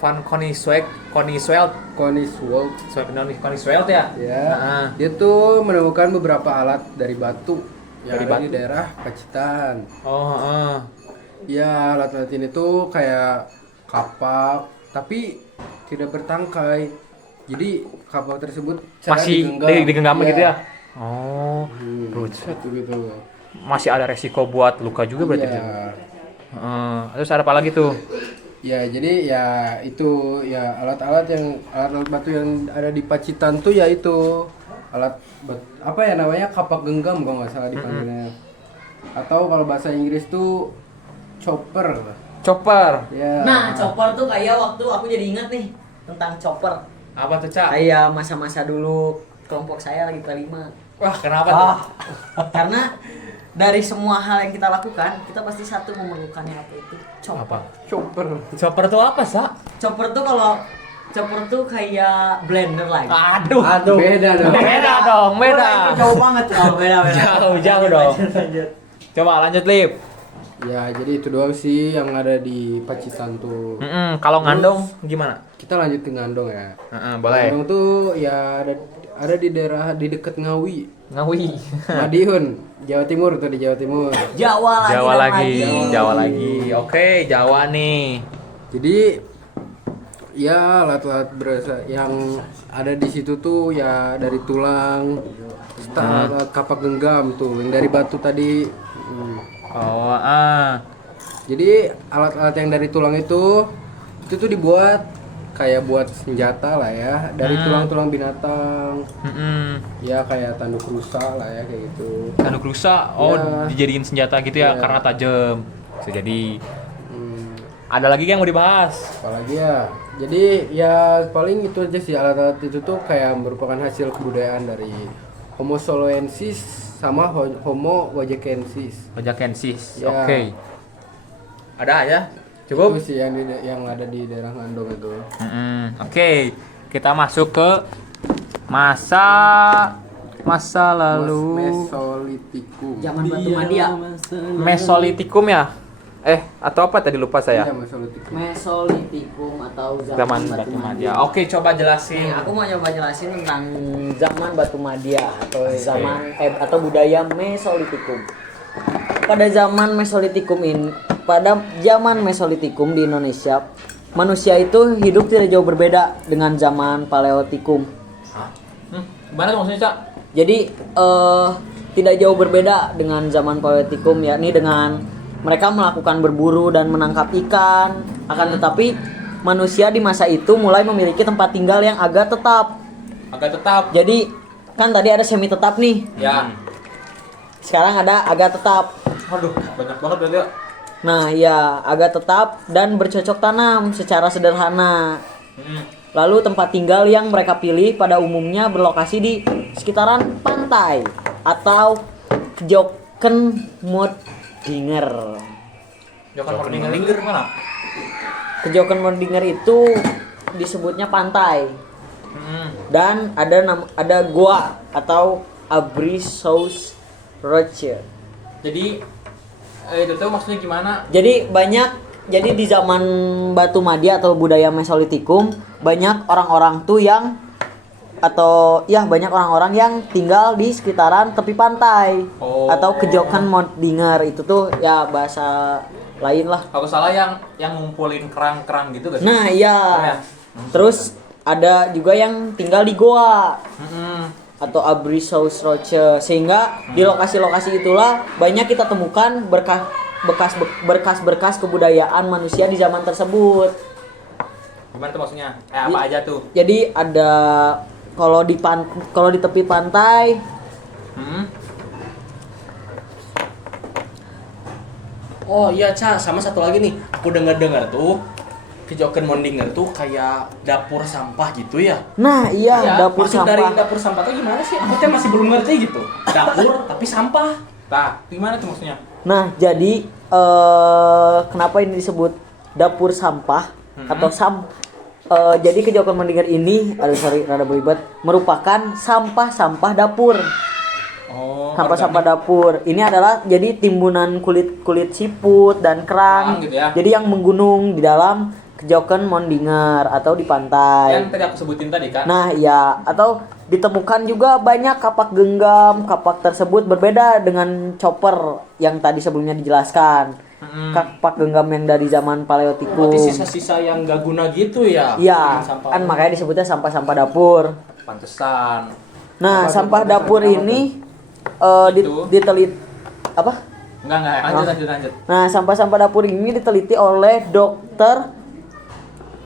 Van Koningsweg, Coniswald Koningsweg ya? ya. Nah. Dia tuh menemukan beberapa alat dari batu yang Dari ada di batu? daerah Pacitan. Oh, Ya, alat-alat ini tuh kayak kapak tapi tidak bertangkai. Jadi kapak tersebut cara masih digenggam Iya. gitu ya? Oh, buset. Gitu. Masih ada resiko buat luka juga berarti. Iya. Terus ada apa lagi tuh? Ya, jadi ya itu ya alat-alat batu yang ada di Pacitan tuh ya itu apa ya namanya, kapak genggam kalau nggak salah dipanggilnya. Atau kalau bahasa Inggris tuh chopper. Chopper. Ya. Nah, chopper tuh kayak waktu aku jadi ingat nih tentang chopper. Apa tuh, Cak? Kayak masa-masa dulu kelompok saya lagi P5. Wah, kenapa tuh? Karena dari semua hal yang kita lakukan, kita pasti satu memerlukan yang apa itu chopper. Apa? Chopper. Chopper tuh apa, Sa? Chopper tuh kayak blender lagi. Aduh. Beda dong. Beda dong, beda. Jauh banget. Oh, beda. Jauh dong. Lanjut. Coba lanjut, Lip. Ya, jadi itu doang sih yang ada di Pacitan tuh. Kalau Ngandong gimana? Kita lanjut ke Ngandong ya. Boleh. Ngandong tuh ya ada di daerah di dekat Ngawi, Ngawi. Madiun, Jawa Timur tuh, di Jawa Timur. Jawa lagi. Oke, Jawa nih. Jadi ya alat-alat berasa yang ada di situ tuh ya dari tulang, kapak genggam tuh yang dari batu tadi. Oh, Jadi alat-alat yang dari tulang itu tuh dibuat kayak buat senjata lah ya, dari tulang-tulang binatang. Ya kayak tanduk rusa lah ya, kayak gitu. Tanduk rusa, oh Ya. dijadiin senjata gitu ya, Ya. karena tajam. Bisa jadi. Ada lagi yang mau dibahas? Apalagi ya, jadi ya paling itu aja sih, alat-alat itu tuh kayak merupakan hasil kebudayaan dari Homo soloensis sama Homo wajakensis. Ojakensis. Ya. Oke. Ada ya? Cukup? Itu sih yang ada di daerah Ngandong itu. Oke, kita masuk ke masa lalu Mesolitikum. Zaman Batu Madia. Mesolitikum ya? Atau apa tadi lupa saya? Iya, Mesolitikum. Mesolitikum atau Zaman Batu Madia. Oke, coba jelasin. Aku mau coba jelasin tentang zaman Batu Madia atau atau budaya Mesolitikum. Pada zaman Mesolitikum di Indonesia, manusia itu hidup tidak jauh berbeda dengan zaman Paleolitikum. Gimana tuh maksudnya, Cak? Jadi tidak jauh berbeda dengan zaman Paleolitikum, yakni dengan mereka melakukan berburu dan menangkap ikan. Akan tetapi manusia di masa itu mulai memiliki tempat tinggal yang agak tetap. Agak tetap. Jadi kan tadi ada semi tetap nih. Ya. Sekarang ada agak tetap. Aduh, banyak banget berarti ya. Nah, ya, agak tetap dan bercocok tanam secara sederhana. Lalu tempat tinggal yang mereka pilih pada umumnya berlokasi di sekitaran pantai atau Kejaukenmondinger. Jokan mana? Kejaukenmondinger itu disebutnya pantai. Dan ada goa atau Abrishous Roche. Jadi itu tuh maksudnya gimana? Jadi di zaman Batu Madi atau budaya Mesolitikum banyak orang-orang tuh yang banyak orang-orang yang tinggal di sekitaran tepi pantai atau Kejaukenmondinger itu tuh ya bahasa lain lah. Kalau salah yang ngumpulin kerang-kerang gitu gak sih? Nah, iya. Ya. Terus ada juga yang tinggal di goa atau Abrishous Roche, sehingga di lokasi-lokasi itulah banyak kita temukan berkas-berkas kebudayaan manusia di zaman tersebut. Gimana tuh maksudnya? Apa aja tuh? Jadi ada kalau di tepi pantai Oh iya Ca, sama satu lagi nih. Aku dengar-dengar tuh Kejaukenmondinger tuh kayak dapur sampah gitu ya. Nah, iya, dapur Maksud sampah. dari dapur sampah tuh gimana sih? Aku tuh masih belum ngerti gitu. Dapur tapi sampah. Nah, gimana tuh maksudnya? Nah, jadi kenapa ini disebut dapur sampah atau jadi Kejaukenmondinger ini, rada belibet, merupakan sampah-sampah dapur. Sampah-sampah dapur. Ini adalah jadi timbunan kulit siput dan kerang. Gitu ya. Jadi yang menggunung di dalam Kejaukenmondinger atau di pantai. Yang tadi aku sebutin tadi kan? Nah, iya, atau ditemukan juga banyak kapak genggam. Kapak tersebut berbeda dengan chopper yang tadi sebelumnya dijelaskan. Kapak genggam yang dari zaman Paleotikum. Berarti sisa-sisa yang gak guna gitu ya? Iya, Sampah. kan makanya disebutnya sampah-sampah dapur. Pantesan. Nah, sampah dapur ini diteliti apa? Enggak, lanjut. Nah, sampah-sampah dapur ini diteliti oleh Dr.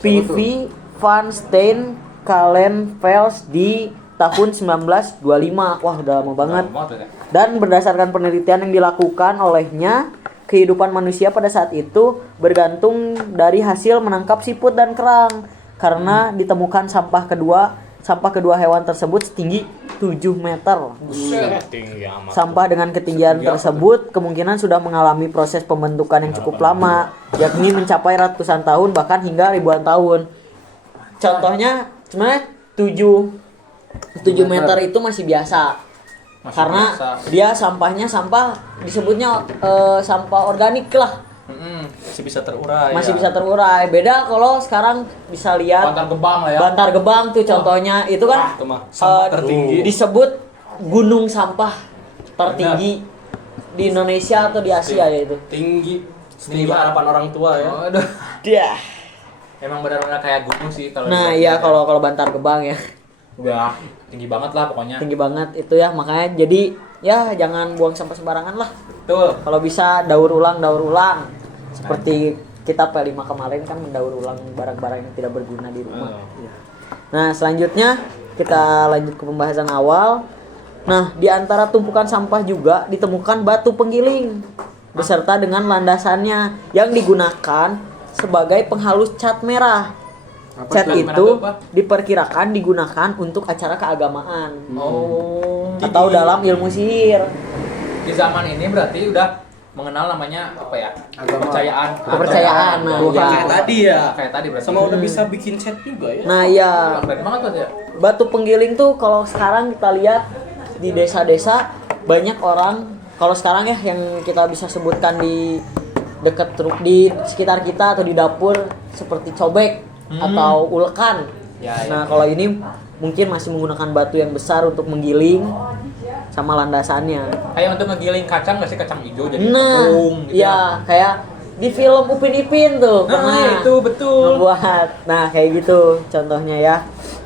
P.V. Van Steen Kallenfels di tahun 1925. Wah, udah lama banget. Dan berdasarkan penelitian yang dilakukan olehnya, kehidupan manusia pada saat itu bergantung dari hasil menangkap siput dan kerang karena ditemukan sampah kedua hewan tersebut setinggi 7 meter. Tinggi amat. Sampah dengan ketinggian tersebut kemungkinan sudah mengalami proses pembentukan yang cukup lama, yakni mencapai ratusan tahun bahkan hingga ribuan tahun. Contohnya sebenarnya 7 meter itu masih biasa. Karena dia sampahnya disebutnya sampah organik lah. Masih bisa terurai. Masih ya. bisa terurai. Beda kalau sekarang bisa lihat Bantar Gebang lah ya. Bantar Gebang tuh contohnya. Itu kan Itu mah sampah tertinggi. disebut gunung sampah tertinggi di Indonesia atau di Asia ya itu. Tinggi harapan orang tua ya. Aduh. Dia. Emang benar-benar kayak gunung sih kalau. Nah, iya kalau Bantar Gebang ya. Udah tinggi banget lah pokoknya. Tinggi banget itu ya, makanya jadi ya jangan buang sampah sembarangan lah. Betul. Kalau bisa daur ulang. Seperti kita P5 kemarin kan mendaur ulang barang-barang yang tidak berguna di rumah. Nah, selanjutnya kita lanjut ke pembahasan awal. Nah, di antara tumpukan sampah juga ditemukan batu penggiling beserta dengan landasannya yang digunakan sebagai penghalus cat merah. Cat itu diperkirakan digunakan untuk acara keagamaan atau dalam ilmu sihir. Di zaman ini berarti udah mengenal namanya apa ya? Kepercayaan. Nah, Kayak ya. tadi ya. Kayak tadi berarti. Sama udah bisa bikin chat juga ya. Nah, iya. Keren banget tuh ya. Batu penggiling tuh kalau sekarang kita lihat di desa-desa banyak orang, kalau sekarang ya yang kita bisa sebutkan di dekat di sekitar kita atau di dapur seperti cobek atau ulekan. Nah, kalau ini mungkin masih menggunakan batu yang besar untuk menggiling sama landasannya. Kayak untuk ngegiling kacang nggak sih, kacang hijau jadi Nah, tepung gitu. ya kayak di film Upin Ipin tuh pernah itu betul. ngebuat. Nah, kayak gitu contohnya ya.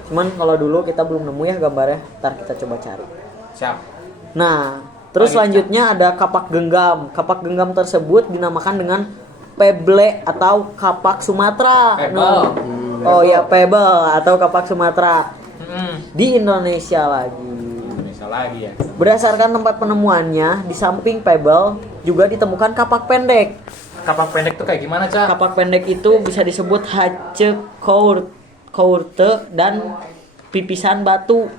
Cuman kalau dulu kita belum nemu ya gambarnya, ntar kita coba cari. Siap. Nah, terus selanjutnya ada kapak genggam. Kapak genggam tersebut dinamakan dengan peble atau kapak Sumatera. Pebble. Oh ya, pebble atau kapak Sumatera. Di Indonesia lagi. Bisa lagi ya. Berdasarkan tempat penemuannya, di samping pebble juga ditemukan kapak pendek. Kapak pendek tuh kayak gimana, Cak? Kapak pendek itu bisa disebut kourte dan pipisan batu.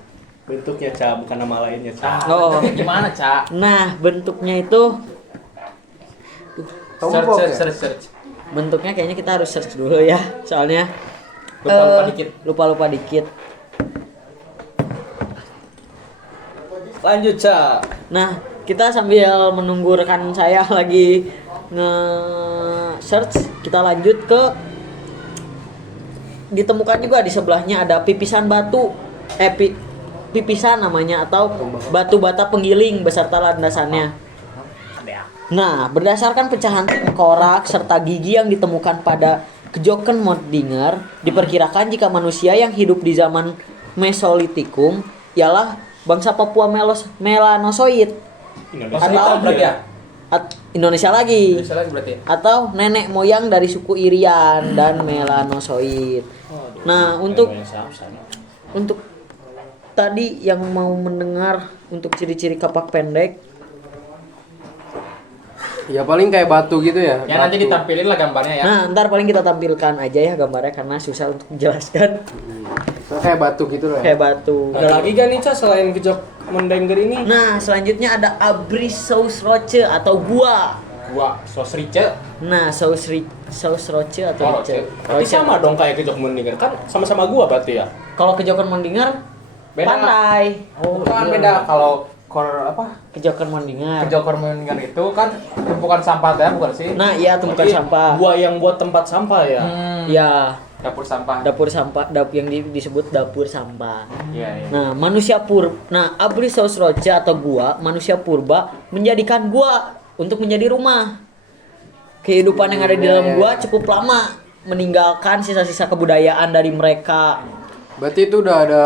Bentuknya Ca, bukan nama lainnya Ca. Oh. Gimana, Cak? Nah, bentuknya itu Tombok ya? Search. bentuknya kayaknya kita harus search dulu ya, soalnya Lupa-lupa dikit. Lupa-lupa dikit. Lanjut Ca. Nah, kita sambil menunggu rekan saya lagi nge-search, kita lanjut ke ditemukan juga di sebelahnya ada pipisan batu, pipisan namanya atau batu bata penggiling beserta landasannya. Nah, berdasarkan pecahan tengkorak serta gigi yang ditemukan pada Kejoken Mondinger, diperkirakan jika manusia yang hidup di zaman Mesolitikum ialah bangsa Papua Melanosoid. Indonesia berarti ya? Indonesia lagi. Bisa lagi berarti. Atau nenek moyang dari suku Irian dan Melanosoid. Nah, untuk tadi yang mau mendengar untuk ciri-ciri kapak pendek, Ya paling kayak batu gitu ya. Ya nanti batu. ditampilin lah gambarnya ya. nah ntar paling kita tampilkan aja ya gambarnya karena susah untuk menjelaskan. So, kayak batu gitu loh ya. Kayak batu. Ada lagi gak nih Ca selain Kejok Mendenger ini? Nah, selanjutnya ada Abrissausroche atau gua. Gua Sosrice. Nah, Sausroche atau Oh, Roche. Tapi sama dong kayak Kejok Mendenger kan sama-sama gua berarti ya? Kalau Kejoken Mondinger Beda. pantai. Bukan beda kalau Kejoken Mondinger. Kejokor meninggal itu kan tumpukan sampah ya bukan sih? Nah, iya tumpukan Berarti sampah. Gua yang buat tempat sampah ya? Ya, Dapur sampah. dapur sampah, yang disebut dapur sampah. Iya, iya. Nah, Abrissausroche atau gua, manusia purba menjadikan gua untuk menjadi rumah. Kehidupan yang ada di dalam gua cukup lama, meninggalkan sisa-sisa kebudayaan dari mereka. Berarti itu udah ada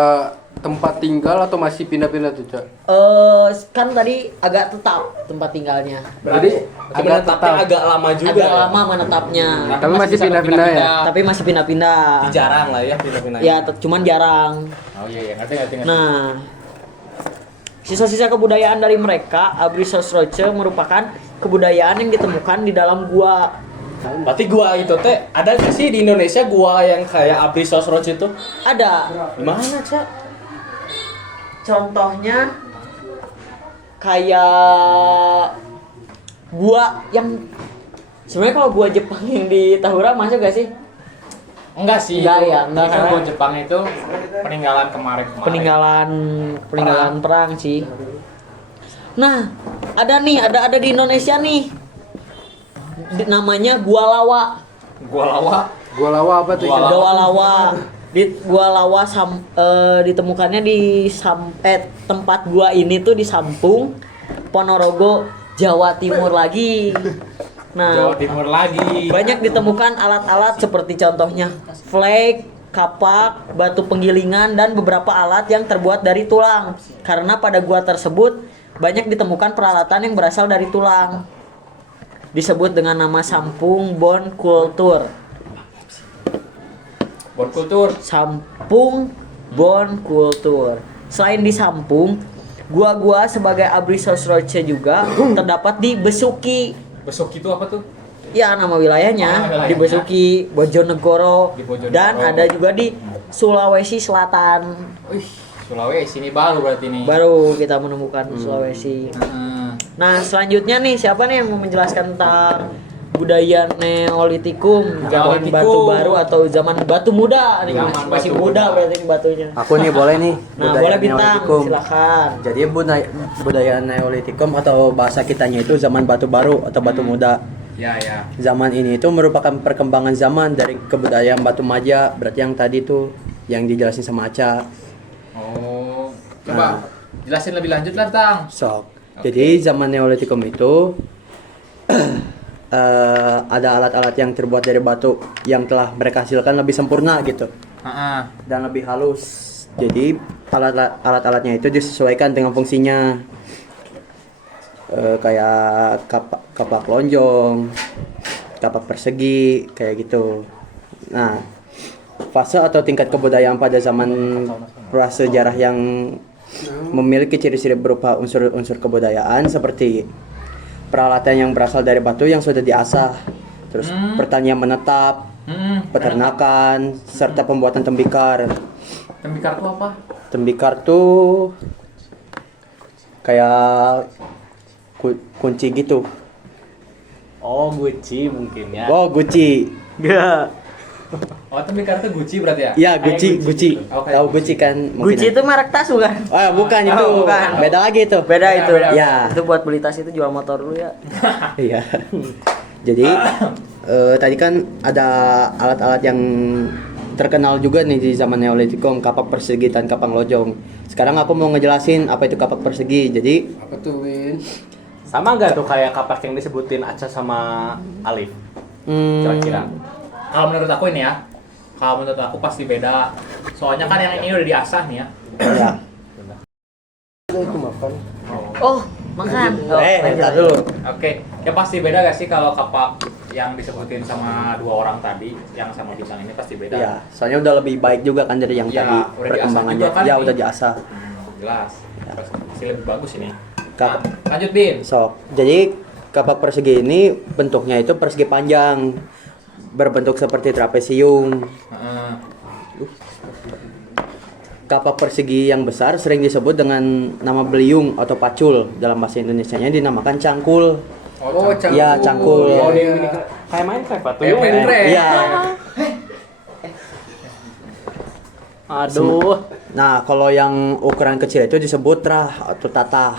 tempat tinggal atau masih pindah-pindah tuh, Cak? Kan tadi agak tetap tempat tinggalnya. Jadi Tapi menetapnya agak lama juga. Agak ya? lama menetapnya, Tapi masih bisa pindah-pindah ya? tapi masih pindah-pindah. Jarang lah ya pindah-pindah. Ya, cuman jarang. Oh iya, iya. Ngerti. Nah, sisa-sisa kebudayaan dari mereka, Abrissausroche merupakan kebudayaan yang ditemukan di dalam gua. Berarti gua itu teh ada nggak sih di Indonesia gua yang kayak Abrissausroche itu? Ada. Di mana, Ca? Contohnya kayak gua yang sebenarnya kalau gua Jepang yang di Tahura masuk gak sih? Enggak sih. Enggak itu. ya, enggak, Itu karena- gua Jepang itu peninggalan kemarin. Peninggalan perang sih. Nah, ada di Indonesia nih. Namanya Gua Lawa. Gua lawa. Gua lawa apa tuh? Gua Cak? Gua Lawa. Di Gua Lawa ditemukannya di tempat gua ini tuh di Sampung, Ponorogo, Jawa Timur lagi. Nah, Jawa Timur lagi. banyak ditemukan alat-alat seperti contohnya flake, kapak, batu penggilingan, dan beberapa alat yang terbuat dari tulang. Karena pada gua tersebut banyak ditemukan peralatan yang berasal dari tulang. Disebut dengan nama Sampung Bone Culture. Bon kultur. Sampung Bone Culture. Selain di Sampung, gua sebagai Abrissausroche juga terdapat di Besuki. Besok itu apa tuh? Ya, nama wilayahnya wilayahnya. di Besuki, Bojonegoro, Di Bojonegoro. dan ada juga di Sulawesi Selatan. Wih, Sulawesi ini baru berarti nih. Baru kita menemukan Sulawesi. Heeh. Nah, selanjutnya nih siapa nih yang mau menjelaskan tentang budaya Neolitikum, zaman Neolitikum. batu baru atau zaman batu muda nih? Zaman Masih batu muda muda. berarti ini batunya. Aku nih boleh nih. Nah, boleh bintang, Neolitikum. silakan. Jadi budaya Neolitikum atau bahasa kitanya itu zaman batu baru atau batu muda. Ya, ya. Zaman ini itu merupakan perkembangan zaman dari kebudayaan batu maja. Berarti yang tadi tuh yang dijelasin sama Aca. Oh, coba jelasin lebih lanjut lah, Tang. Sok. Jadi zaman Neolitikum itu ada alat-alat yang terbuat dari batu yang telah mereka hasilkan lebih sempurna gitu Heeh. dan lebih halus. Jadi alat-alatnya itu disesuaikan dengan fungsinya. Kayak kapak lonjong, kapak persegi, kayak gitu. Nah, fase atau tingkat kebudayaan pada zaman prasejarah yang memiliki ciri-ciri berupa unsur-unsur kebudayaan seperti peralatan yang berasal dari batu yang sudah diasah, terus pertanian menetap, peternakan, serta pembuatan tembikar. Tembikar tuh apa? Tembikar tuh kayak kunci gitu. Oh, Gucci mungkin ya. Oh, Gucci. Oh, tembikar tuh Gucci berarti ya? Iya, Kayak Gucci. Oke. Tahu Gucci kan? Gucci itu merek tas bukan? Oh, bukan itu. bukan. Beda lagi itu. Beda itu. beda. Ya. Itu buat beli tas itu jual motor dulu ya. Iya. Jadi tadi kan ada alat-alat yang terkenal juga nih di zaman Neolitikum, kapak persegi dan kapang lojong. Sekarang aku mau ngejelasin apa itu kapak persegi. Jadi Apa tuh, Win? Sama nggak tuh kayak kapak yang disebutin Aca sama Alif? Kira-kira. Kalau menurut aku ini ya, kalau menurut aku pasti beda. Soalnya kan yang ini udah diasah nih ya. ya. Itu makan. Oh, makan. Oh, Bentar dulu. Oke, ya pasti beda gak sih kalau kapak yang disebutin sama dua orang tadi, yang sama bintang ini pasti beda. Ya, soalnya udah lebih baik juga kan dari yang Ya, tadi udah diasah perkembangannya. juga kan Ya ini. udah diasah. Jelas. Pasti lebih bagus ini. Kap- Nah, lanjut Bin. Sok. Jadi kapak persegi ini bentuknya itu persegi panjang, berbentuk seperti trapesium. Heeh. Kapak persegi yang besar sering disebut dengan nama beliung atau pacul. Dalam bahasa Indonesianya dinamakan cangkul. Oh, cangkul. Iya, cangkul. Oh, Iya. ini kayak Minecraft tuh. Kayak Minecraft. Iya. Aduh. Nah, kalau yang ukuran kecil itu disebut rah atau tatah.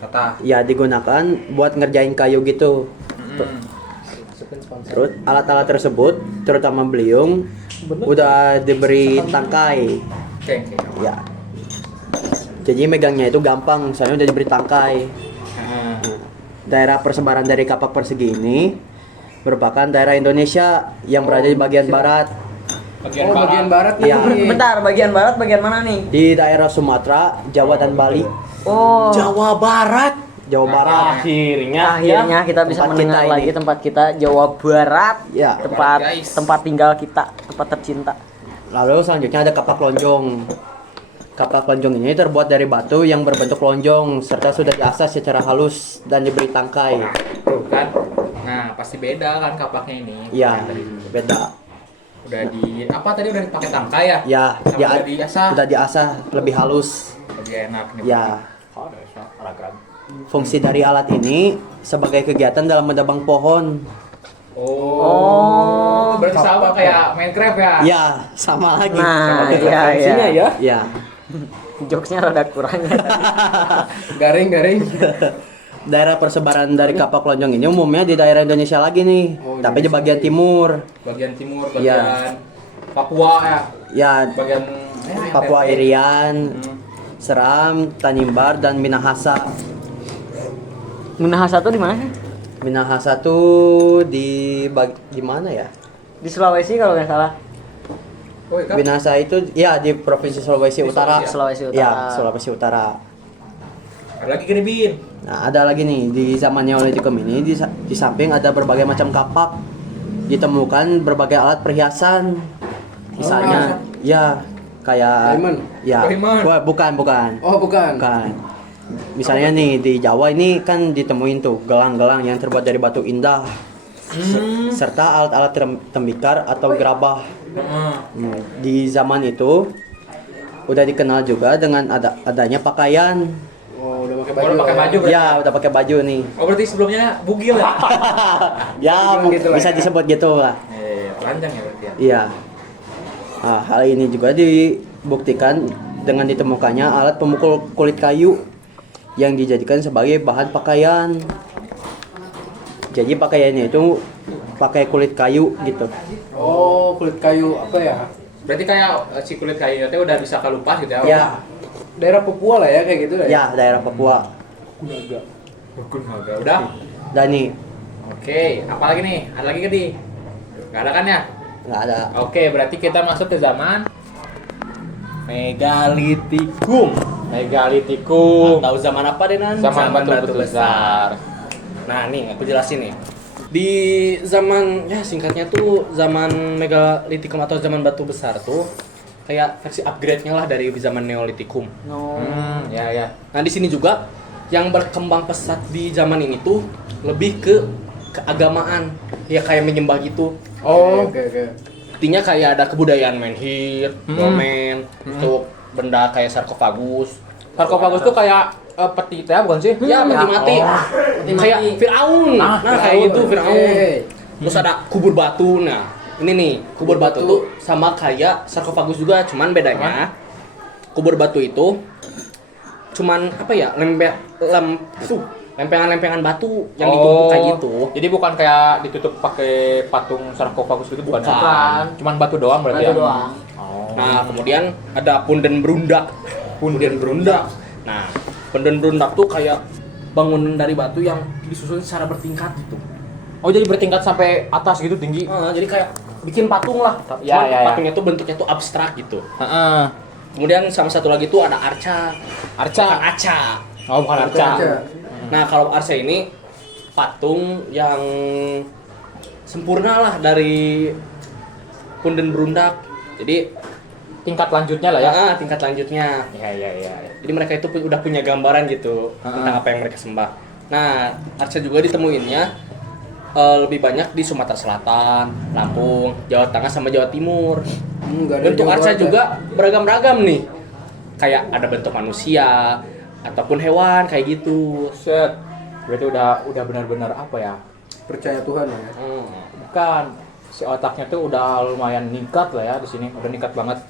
Kata. Ya, digunakan buat ngerjain kayu gitu. Terus alat-alat tersebut, terutama beliung, udah diberi tangkai. Oke. Ya. Jadi megangnya itu gampang, soalnya udah diberi tangkai. Heeh. Daerah persebaran dari kapak persegi ini merupakan daerah Indonesia yang berada di bagian barat. Bagian Bagian barat. barat Iya. nih. Bentar, bagian barat bagian mana nih? Di daerah Sumatera, Jawa dan Bali. Oh. Jawa Barat. Jawa Barat. Akhirnya Akhirnya kita bisa Tempat mendengar kita ini. lagi tempat kita Jawa Barat. Ya. Tempat Guys. tempat tinggal kita, tempat tercinta. Lalu selanjutnya ada kapak lonjong. Kapak lonjong ini terbuat dari batu yang berbentuk lonjong serta sudah diasah secara halus dan diberi tangkai. Tuh kan. Nah, pasti beda kan kapaknya ini. Ya, Yang tadi beda. udah di apa tadi udah dipakai tangkai ya? Ya, Sama ya udah diasah. sudah diasah lebih halus. Lebih enak nih. Ya, Oh, ada ragram. fungsi dari alat ini sebagai kegiatan dalam menebang pohon. Oh. Berarti sama kayak Minecraft ya? Ya, sama lagi. Nah, iya Referensinya iya. ya. Ya. Jokesnya rada kurang. Garing. Daerah persebaran dari kapak lonjong ini umumnya di daerah Indonesia lagi nih, tapi di bagian timur. Bagian timur, Iya. bagian Papua ya. Ya, Bagian Papua NTT. Irian, Seram, Tanimbar, dan Minahasa. Minahasa tuh di mana? Minahasa tuh di mana ya? Di Sulawesi kalau nggak salah. Oh, iya, Kak. Minahasa itu ya di Provinsi Sulawesi Di Utara. Sulawesi Utara. Ya, Sulawesi Utara. Ada lagi gini, Bin. Nah, ada lagi nih di zaman Neolitikum ini di samping ada berbagai macam kapak. Ditemukan berbagai alat perhiasan. Misalnya, ya kayak Diamond. ya. Diamond. Wah, bukan. Oh, bukan. Bukan. Misalnya nih di Jawa ini kan ditemuin tuh gelang-gelang yang terbuat dari batu indah. Serta alat-alat tembikar atau gerabah. Heeh. Di zaman itu udah dikenal juga dengan adanya pakaian. Oh, udah pakai Oh, baju. udah pakai baju berarti. Ya, udah pakai baju nih. Oh, berarti sebelumnya bugil ya? Ya, Gitu lah bisa ya. disebut gitu lah. Telanjang ya berarti ya. Iya. Nah, hal ini juga dibuktikan dengan ditemukannya alat pemukul kulit kayu yang dijadikan sebagai bahan pakaian. Jadi pakaiannya itu pakai kulit kayu gitu. Oh, kulit kayu apa ya? Berarti kayak si kulit kayunya teh udah bisa kelupas gitu ya? Ya, Daerah Papua lah ya kayak gitu lah ya. ya daerah Papua. Kunaga. Udah. Dan nih, Oke, apa lagi nih? Ada lagi gak, Di? Gak ada kan ya? nggak ada. Oke, berarti kita masuk ke zaman Megalitikum. Megalitikum. Tahu zaman apa deh Nan? Zaman batu besar. Nah nih aku jelasin nih. Di zaman ya singkatnya tuh zaman megalitikum atau zaman batu besar tuh kayak versi upgrade-nya lah dari zaman Neolitikum. No. Ya. Nah di sini juga yang berkembang pesat di zaman ini tuh lebih ke keagamaan, ya kayak menyembah gitu. Oh, Oke. Artinya kayak ada kebudayaan menhir, dolmen, untuk benda kayak sarkofagus. sarkofagus tuh kayak peti teh bukan sih? Ya peti mati, kayak Firaun. Nah kayak gitu Firaun. Oke. Terus ada kubur batu. Nah ini nih kubur batu tuh sama kayak sarkofagus juga, cuman bedanya kubur batu itu cuman apa ya lempengan-lempengan batu yang ditumpuk kayak gitu. Jadi bukan kayak ditutup pakai patung sarkofagus gitu bukan? Bukan. Cuman batu doang berarti Batu ya? doang. Oh. Nah kemudian ada punden berundak. Nah punden berundak tuh kayak bangunan dari batu yang disusun secara bertingkat gitu. Oh jadi bertingkat sampai atas gitu tinggi? Jadi kayak bikin patung lah. Ya, Cuman ya. patungnya tuh bentuknya tuh abstrak gitu. Heeh. Kemudian sama satu lagi tuh ada arca. Arca. Bukan aca. Oh bukan arca. Arca. Nah kalau arca ini patung yang sempurna lah dari punden berundak. Jadi Tingkat lanjutnya lah ya? tingkat lanjutnya. Iya. Jadi mereka itu udah punya gambaran gitu tentang apa yang mereka sembah. Nah, arca juga ditemuinnya lebih banyak di Sumatera Selatan, Lampung, Jawa Tengah sama Jawa Timur. Nggak ada Bentuk Jawa arca Barat. juga beragam-ragam nih. Kayak ada bentuk manusia ataupun hewan kayak gitu. Set. Berarti udah benar-benar apa ya? Percaya Tuhan ya. Bukan. Si otaknya tuh udah lumayan ningkat lah ya di sini. Udah ningkat banget.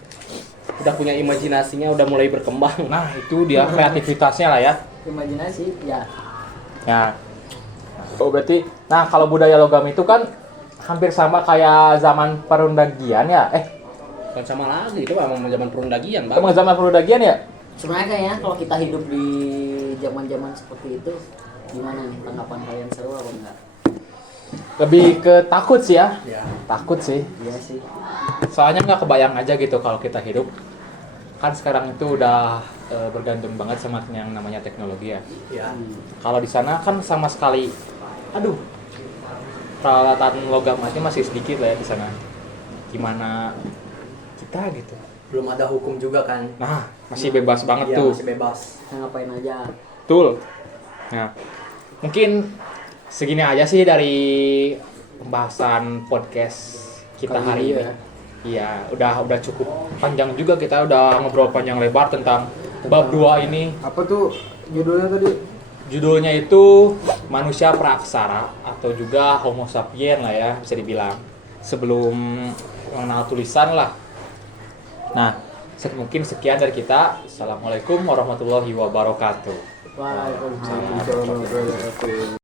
Udah punya imajinasinya, udah mulai berkembang. Nah, itu dia kreativitasnya lah ya. Imajinasi ya. Ya. Oh, berarti nah kalau budaya logam itu kan hampir sama kayak zaman perundagian ya? Bukan sama lagi, itu emang zaman perundagian, Bang. Emang zaman perundagian ya? Sebenarnya kayaknya kalau kita hidup di zaman-zaman seperti itu, gimana nih tanggapan kalian, seru apa enggak? Lebih ke takut sih ya. Takut sih. Iya sih. Soalnya nggak kebayang aja gitu kalau kita hidup. Kan sekarang itu udah bergantung banget sama yang namanya teknologi ya. Kalau di sana kan sama sekali, peralatan logam aja masih sedikit lah ya di sana. Gimana kita gitu? Belum ada hukum juga kan. Nah, masih bebas banget Iya, tuh. masih bebas. Kita ngapain aja? Betul. Nah, mungkin segini aja sih dari pembahasan podcast kita Kali hari ini ini. ya. Iya, udah cukup panjang juga, kita udah ngobrol panjang lebar tentang bab 2 ini. Apa tuh judulnya tadi? Judulnya itu Manusia Praaksara atau juga Homo sapien lah ya, bisa dibilang. Sebelum mengenal tulisan lah. Nah, mungkin sekian dari kita. Assalamualaikum warahmatullahi wabarakatuh. Waalaikumsalam. Waalaikumsalam warahmatullahi wabarakatuh.